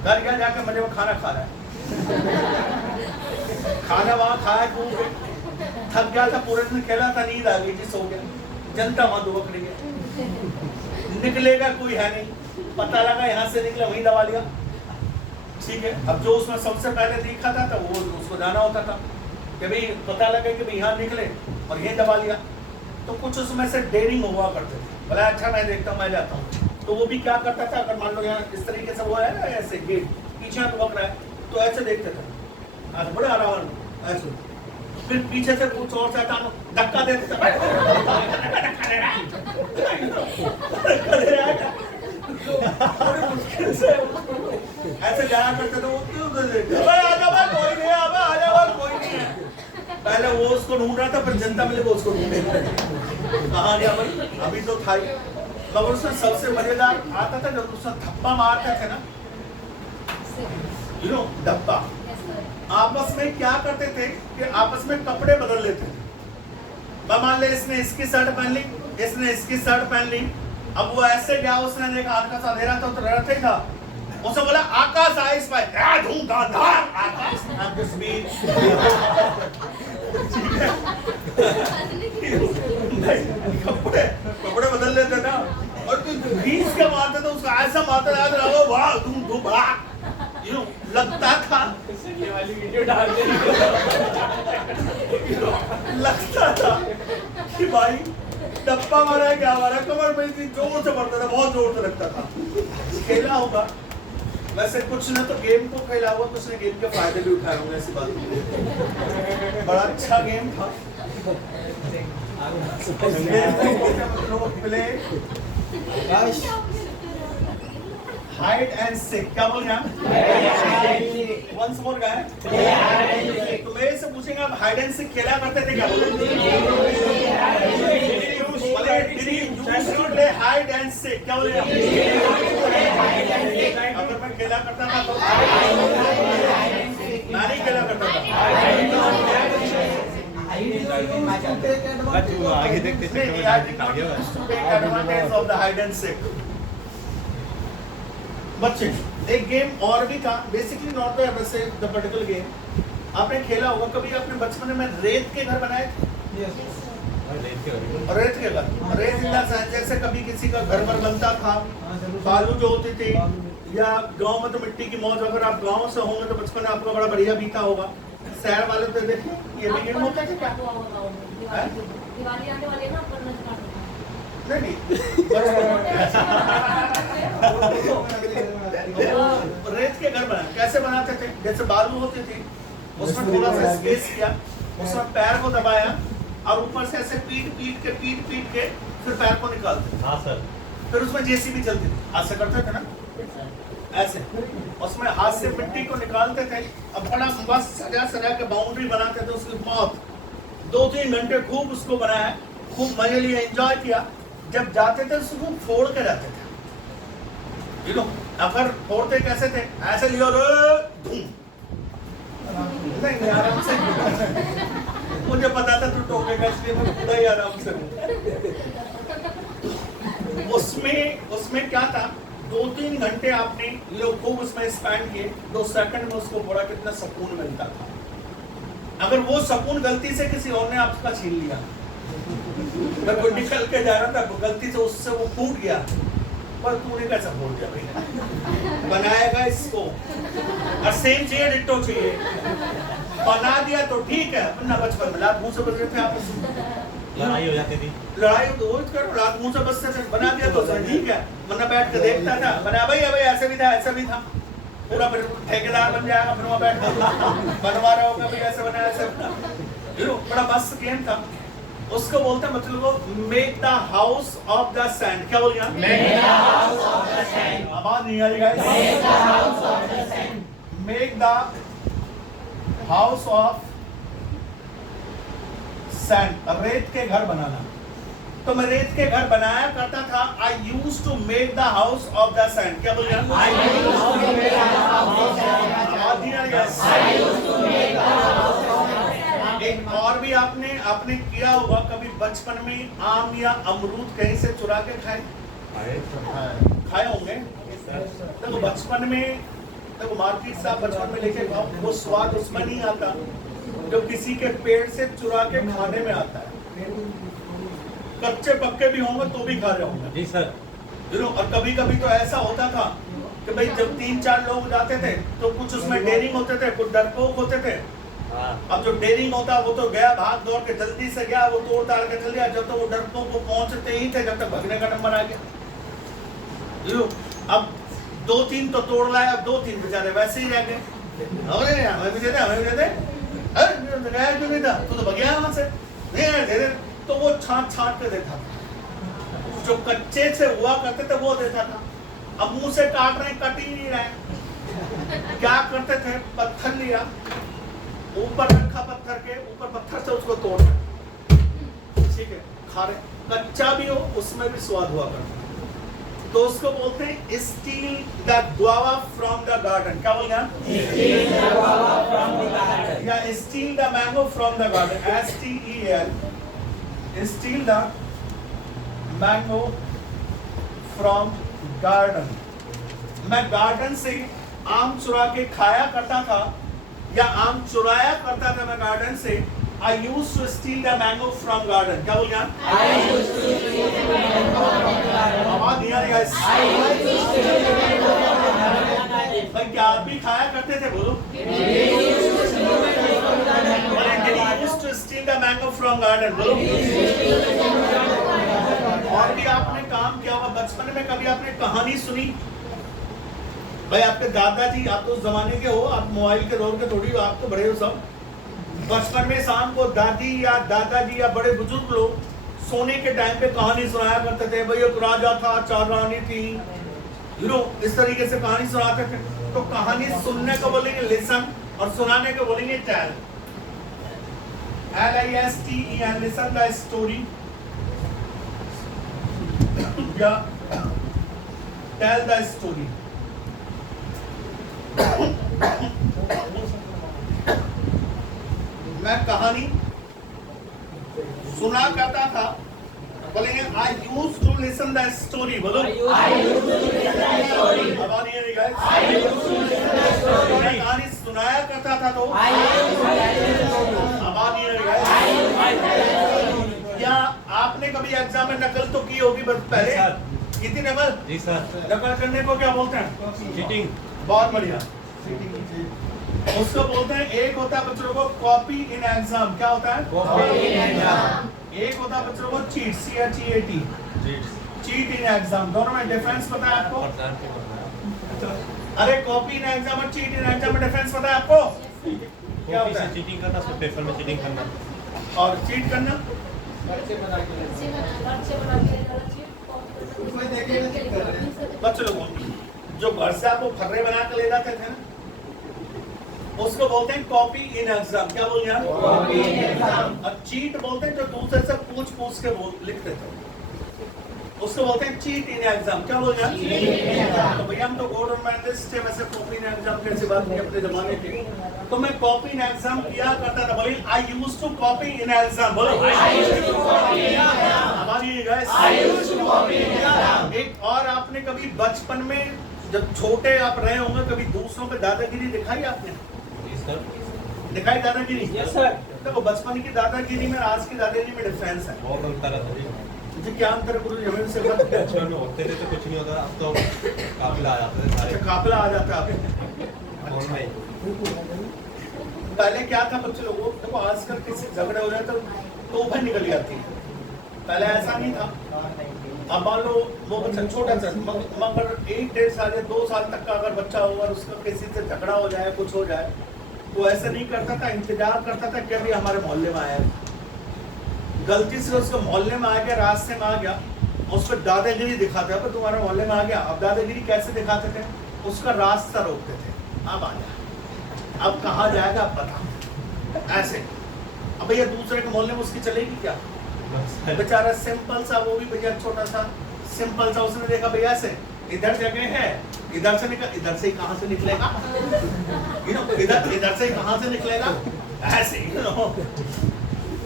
घर गया जाकर मजे में खाना खा रहा है। खाना वहां खाया, खूब थक गया था, पूरे दिन खेला था, नींद आ गई थी, सो गया। जनता वहां दुबक रही है, निकलेगा कोई है नहीं। पता लगा यहाँ से निकला, वहीं दबा लिया। ठीक है, अब जो उसमें सबसे पहले देखा था तो वो उसको जाना होता था कि भाई पता लगे कि भाई यहाँ निकले और यहीं दबा लिया। तो कुछ उसमें से डेयरिंग हुआ करते थे, बोला अच्छा मैं देखता हूँ, मैं जाता हूँ। तो वो भी क्या करता था, अगर मान लो यहाँ इस तरीके से वो है ना, ऐसे गेट पीछे दुबक रहा है तो ऐसे देखते थे, आज बड़े आराम ऐसे। फिर पीछे से कुछ और शैतान धक्का देते थे, ऐसे जाया करते थे। वो कोई नहीं है, कोई नहीं है। पहले वो उसको ढूंढ रहा था, फिर जनता मिले वो उसको ढूंढे। कहाँ गया भाई? अभी तो था ही। मगर उसमें सबसे मजेदार आता था जब उसमें धप्पा मारते थे ना, यू नो, धप्पा। आपस में क्या करते थे कि आपस में कपड़े बदल लेते थे। मान ले इसने इसकी शर्ट पहन ली, इसने इसकी शर्ट पहन ली। अब वो ऐसे गया, उसने देखा हल्का सा अंधेरा था तो रहते ही था, उसने बोला आकाश आइस पाए आकाश कपड़े बदल लेते ना, और तू खींच के मारते तो उसको ऐसा मारता याद रहा, वाह तुम यू नो, लगता था ये वाली वीडियो डाल दे। लगता था कि भाई डब्बा मारा है, क्या मारा, कमर में इतनी जोर से पड़ता था, बहुत जोर से लगता था। खेला होगा वैसे, कुछ ने तो गेम को खेला होगा, कुछ ने गेम के फायदे भी उठाए होंगे, ऐसी बात नहीं। बड़ा अच्छा गेम था। प्ले हाइड एंड सीक, क्या बोल रहे हैं? वंस मोर गाय। तो मेरे से पूछेंगे आप हाइड एंड सीक खेला करते थे क्या? बोले हाइड एंड सीक, क्या बोले? अगर मैं खेला करता था तो मैं नहीं खेला करता था। आगे देखते बच्चे एक गेम और भी था, बेसिकली नॉट वैसे द पर्टिकुलर गेम। आपने खेला होगा कभी, आपने बचपन में रेत के घर बनाए थे? रेत के घर, रेत जैसे कभी किसी का घर पर बनता था, बालू जो होती थी, या गांव में तो मिट्टी की मौज। अगर आप गांव से होंगे तो बचपन आपका बड़ा बढ़िया बीता होगा। शहर वाले तो देखिए ये भी गेम होता है क्या? दिवाली आने वाली है ना, नहीं रेत के घर बनाए, कैसे बनाते थे? जैसे बालू होती थी, उसमें थोड़ा सा स्पेस किया, उसमें पैर को दबाया और ऊपर से ऐसे पीट के फिर पैर को निकालते। हाँ सर। फिर उसमें जेसीबी चलती थी, हाथ से करते थे ना ऐसे, उसमें हाथ से मिट्टी को निकालते थे। अब बड़ा बस सजा के बाउंड्री बनाते थे उसकी मौत। 2-3 घंटे खूब उसको बनाया, खूब मजे लिए, एंजॉय किया। जब जाते थे उसको फोड़ के जाते थे, यू नो। अगर फोड़ते कैसे थे? ऐसे लियो नहीं, आराम से। मुझे पता था तू टोकेगा, इसलिए मैं पूरा ही आराम से। उसमें क्या था, 2-3 घंटे आपने लोग खूब उसमें स्पेंड किए, 2 सेकंड में उसको बड़ा कितना सुकून मिलता था। अगर वो सुकून गलती से किसी और ने आपका छीन लिया, मैं कोई निकल के जा रहा था, गलती से उससे वो फूट गया, पर तूने कैसा फोड़ दिया भाई? बनाएगा इसको और सेम चाहिए, डिट्टो चाहिए। बना दिया तो ठीक है, वरना बचपन में लात मुंह से बच रहे थे आपस में, लड़ाई हो जाती थी। लड़ाई तो वो करो, लात मुंह से बचते थे। बना दिया तो ठीक है, वरना बैठ के देखता था, बना भाई ऐसे भी था, ऐसा भी था, पूरा ठेकेदार बन जाएगा, फिर वहाँ बैठ बनवा रहा होगा भाई, ऐसे बना ऐसे बना, बड़ा मस्त गेम था। उसको बोलते हैं मतलब make the house of the sand. क्या बोल गया? आवाज नहीं आ रही guys? Make the house of sand, रेत के घर बनाना। तो मैं रेत के घर बनाया करता था। I use to make the house of the sand. क्या बोल रहे एक और भी आपने किया होगा कभी बचपन में, आम या अमरूद कहीं से चुरा के खाए होंगे। तो बचपन में तो मार्केट से आप बचपन में लेके खाओ, वो स्वाद उसमें नहीं आता जो किसी के पेड़ से चुरा के खाने में आता है। कच्चे पक्के भी होंगे तो भी खा रहे होंगे। जी सर। और कभी कभी तो ऐसा होता था कि भाई जब 3-4 लोग जाते थे तो कुछ उसमें डेयरिंग होते थे, कुछ डरपोक होते थे। अब जो डेयरिंग होता वो तो गया, भाग दौड़ के जल्दी से गया, वो तोड़ ताड़ के चल गया। जब तक वो डरपोक को पहुंचते ही थे जब तक भगने का नंबर आ गया। अब 2-3 तो तोड़ लाए, अब 2-3 बेचारे वैसे ही रह गए। हमें भी दे दे, हमें भी दे दे। अरे गया क्यों नहीं था? तू तो भगया वहां से। नहीं दे दे। तो वो छांट के देता था। जो कच्चे से हुआ करते थे वो देता था। अब मुंह से काट रहे, कट ही नहीं रहे। क्या करते थे? पत्थर लिया, ऊपर रखा, पत्थर के ऊपर पत्थर से उसको तोड़ रहे, ठीक है, खा रहे। कच्चा भी हो उसमें भी स्वाद हुआ करता। तो उसको बोलते हैं steel the guava from the garden. क्या बोल गया? या steel the mango from the garden. STEL, steel the mango from garden. मैं गार्डन से आम चुरा के खाया करता था या आम चुराया करता था मैं गार्डन से। I used to steal the mango from garden। क्या बोल गया? आवाज नहीं आ रही गाइस? भाई क्या आप भी खाया करते थे? बोलो। I used to steal the mango from garden। बोलो। और भी आपने काम किया होगा बचपन में, कभी आपने कहानी सुनी? भाई आपके दादाजी, आप तो उस जमाने के हो, आप मोबाइल के दौर के थोड़ी हो, आप तो बड़े हो सब। बचपन में शाम को दादी या दादाजी या बड़े बुजुर्ग लोग सोने के टाइम पे कहानी सुनाया करते थे। भाई एक राजा था, 4 रानी थी, इस तरीके से कहानी सुनाते थे। तो कहानी सुनने को बोलेंगे लिसन और सुनाने को बोलेंगे tell. LISTEN, listen the story या टेल द स्टोरी। मैं कहानी सुना करता था। बोलेंगे I used to listen the story। बोलो। मैं कहानी सुनाया करता था तो क्या आपने कभी एग्जाम में नकल तो की होगी पहले? कितनी नकल? जी सर। नकल करने को क्या बोलते हैं? चीटिंग। बहुत बढ़िया। उसको बोलते हैं, एक होता है बच्चों को कॉपी इन एग्जाम। क्या होता है? Copy in exam. एक होता है बच्चों को cheat, CHEAT, cheat in exam. दोनों में डिफरेंस पता है आपको? अरे कॉपी इन एग्जाम और चीट इन एग्जाम में डिफरेंस पता है आपको? क्या होता है? चीटिंग करना, सब पेपर में चीटिंग करना और चीट करना। बच्चों लोगों जो घर से आपको फर्रे बना के ले जाते थे ना, उसको बोलते हैं कॉपी इन एग्जाम। क्या बोल रहे हैं? और चीट बोलते हैं जो दूसरे से पूछ के लिखते थे, उसको बोलते हैं चीट इन एग्जाम। क्या बोल रहे हैं? तो भैया हम तो गवर्नमेंटिस्ट थे, वैसे कॉपी इन एग्जाम कैसी बात नहीं अपने जमाने की। तो मैं कॉपी इन एग्जाम किया करता था। बोलिए I used to copy in exam. बोलो। एक और आपने कभी बचपन में जब छोटे आप रहे होंगे कभी दूसरों पे दादागिरी दिखाई आपने? दिखाई दादागिरी? Yes sir. देखो बचपन की दादागिरी में आज की दादागिरी में डिफरेंस है। बहुत अंतर है। जी क्या अंतर गुरु जमीन से? बचपन में होते थे तो कुछ नहीं होता, अब तो काफिला आ जाते थे सारे। काफिला आ जाता है। पहले क्या था बच्चे लोगों, देखो आजकल किसी झगड़े हो जाए तो तोहफे निकल जाती है, पहले ऐसा नहीं था। अब मान लो वो बच्चा छोटा सा मगर 1-1.5 साल या 2 साल तक का अगर बच्चा होगा उसका किसी से झगड़ा हो जाए, कुछ हो जाए, तो ऐसा नहीं करता था, इंतजार करता था कि अभी हमारे मोहल्ले में आया। गलती से उसके मोहल्ले में आ गया, रास्ते में आ गया, उसको दादागिरी दिखाते हैं, तुम्हारे मोहल्ले में आ गया। अब दादागिरी कैसे दिखाते थे? उसका रास्ता रोकते थे, अब आ जा, अब कहाँ जाएगा अब बता, ऐसे। अब भैया दूसरे के मोहल्ले में उसकी चलेगी क्या? बेचारा सिंपल सा, वो भी भैया छोटा सा सिंपल सा, उसने देखा भैया से इधर जगह है, इधर से निकल, इधर से कहाँ से निकलेगा, इधर से कहाँ से निकलेगा, ऐसे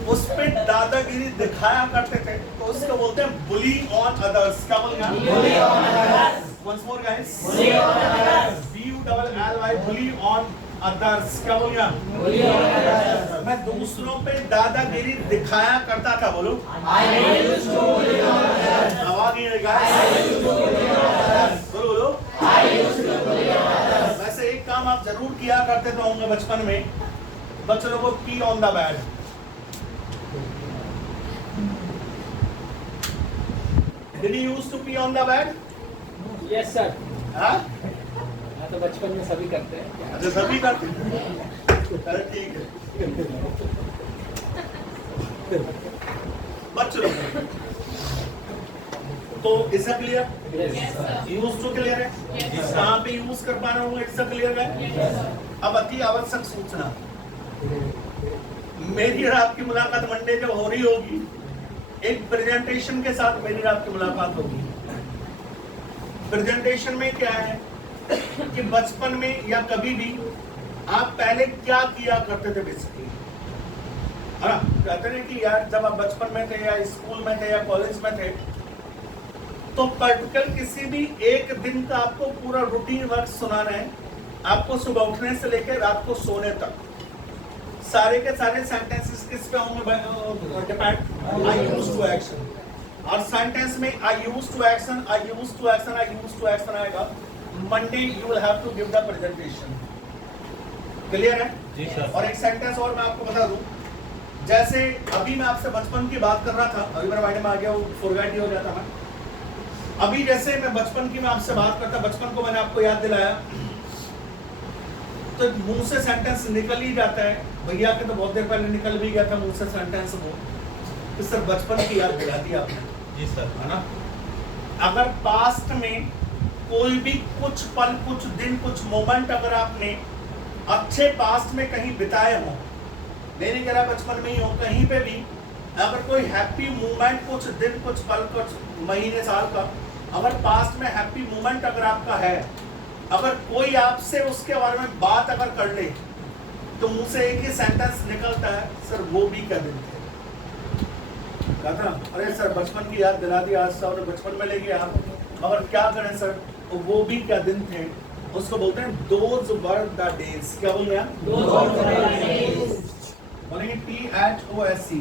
उस पे दादागिरी दिखाया करते थे, तो उसको बोलते हैं बुली ऑन अदर्स। क्या बोलेंगे? Once more guys, B-U-L-L-Y, bully on others। क्या बोलेंगे? मैं दूसरों पे दादागिरी दिखाया करता था, बोलो। आवाज नहीं रहेगा, बोलो। वैसे एक काम आप जरूर किया करते तो होंगे बचपन में, बच्चों को P on the bed. Did you used to pee on the bed? Yes sir. हाँ? तो बचपन में सभी करते हैं। अच्छा सभी करते हैं? अरे ठीक है। बच्चों तो इसका क्लियर? यूज टू क्लियर है? कहाँ पे यूज कर पा रहा हूँ इसका क्लियर है? अब अति आवश्यक सूचना, मेरी और आपकी मुलाकात मंडे जब हो रही होगी, एक प्रेजेंटेशन के साथ मेरी आपकी मुलाकात होगी। प्रेजेंटेशन में क्या है कि बचपन में या कभी भी आप पहले क्या किया करते थे बेसिकली, है ना? कहते हैं कि यार जब आप बचपन में थे या स्कूल में थे या कॉलेज में थे, तो पर्टिकुलर किसी भी एक दिन का आपको पूरा रूटीन वर्क सुनाना है। आपको सुबह उठने से लेकर रात को सोने तक सारे के सारे सेंटेंसेस किस पे होंगे? Depend I used to action, और सेंटेंस में I used to action, I used to action, I used to action आएगा। Monday you will have to give the presentation. Clear है? जी सर। और एक सेंटेंस और मैं आपको बता दूं, जैसे अभी मैं आपसे बचपन की बात कर रहा था, अभी मेरा माइंड में आ गया, वो फॉरगेट ही हो जाता मैं। अभी जैसे मैं बचपन की मैं आपसे बात करता, बचपन को मैंने आपको याद दिलाया, तो मुंह से सेंटेंस निकल ही जाता है। भैया के तो बहुत देर पहले निकल भी गया था मुंह से सेंटेंस, वो तो सर बचपन की याद दिला दी आपने। जी सर। है ना? अगर पास्ट में कोई भी कुछ पल, कुछ दिन, कुछ मोमेंट अगर आपने अच्छे पास्ट में कहीं बिताए हो, मैं नहीं कह रहा बचपन में ही हो, कहीं पे भी अगर कोई हैप्पी मोमेंट, कुछ दिन, कुछ पल, कुछ महीने, साल का अगर पास्ट में हैप्पी मोमेंट अगर आपका है, अगर कोई आपसे उसके बारे में बात अगर कर ले, तो मुंह से एक ही सेंटेंस निकलता है, सर वो भी क्या दिन थे। कहता अरे सर बचपन की याद दिला दी, आज साहब ने बचपन में ले गया, और क्या करें सर, वो भी क्या दिन थे। उसको बोलते हैं दोज वर द डेज। क्या बोल रहे हैं? बोलेंगे THOSE,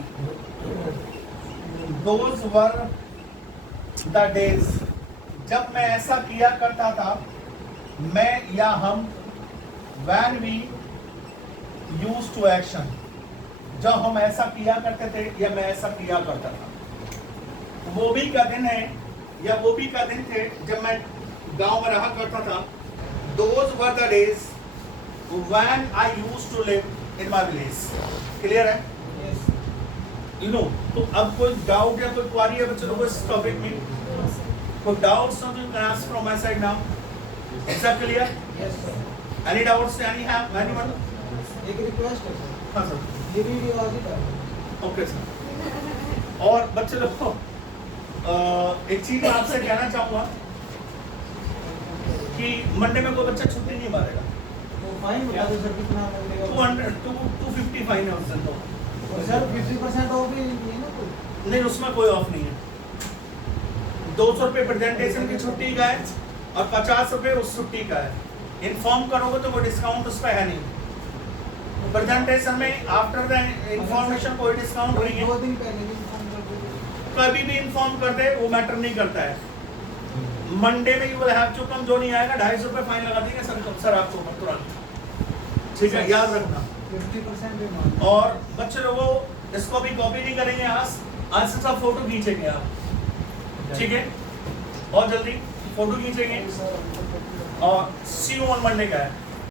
those were the days. जब मैं ऐसा किया करता था, मैं या हम, when we used to action, जब हम ऐसा किया करते थे या मैं ऐसा किया करता था। वो भी का दिन है या वो भी का दिन थे जब मैं गांव में रहा करता था। Those were the days when I used to live in my village। Clear है? You know, तो अब कोई डाउट या कोई क्वारी है बच्चों को इस टॉपिक में? कोई डाउट्स हो तो you can ask from my side now। Is that clear? Yes, sir. Any doubts? Anyone? एक रिक्वेस्ट है सर, हाँ सर। ये वीडियो आज ही कर। Okay sir. और बच्चे लोग एक चीज मैं आपसे कहना चाहूंगा कि मंडे में कोई बच्चा छुट्टी नहीं मारेगा। तो फाइन बता दो सर, कितना मिलेगा? 250 फाइन है उस दिन तो। और सर 50% ऑफ भी नहीं है ना कोई? नहीं, उसमें कोई ऑफ नहीं है। 200 रुपये प्रेजेंटेशन की छुट्टी का है और 50 रुपये उस छुट्टी का है। इन्फॉर्म करोगे तो कोई डिस्काउंट उस पर है नहीं। प्रेजेंटेशन में आफ्टर द इंफॉर्मेशन कोई डिस्काउंट नहीं है। 2 दिन पहले भी इन्फॉर्म कर दो। कभी भी इन्फॉर्म कर दे, वो मैटर नहीं करता है। मंडे में you will have to come, जो नहीं आएगा 250 रुपये फाइन लगा देंगे सर आपको तुरंत। ठीक है, याद रखना। 50% भी मान। और बच्चे लोगों इसको भी कॉपी नहीं करेंगे, आज से सब फोटो खींचेंगे आप, ठीक है? बहुत जल्दी फोटो खींचेंगे और सी यू ऑन मंडे का है।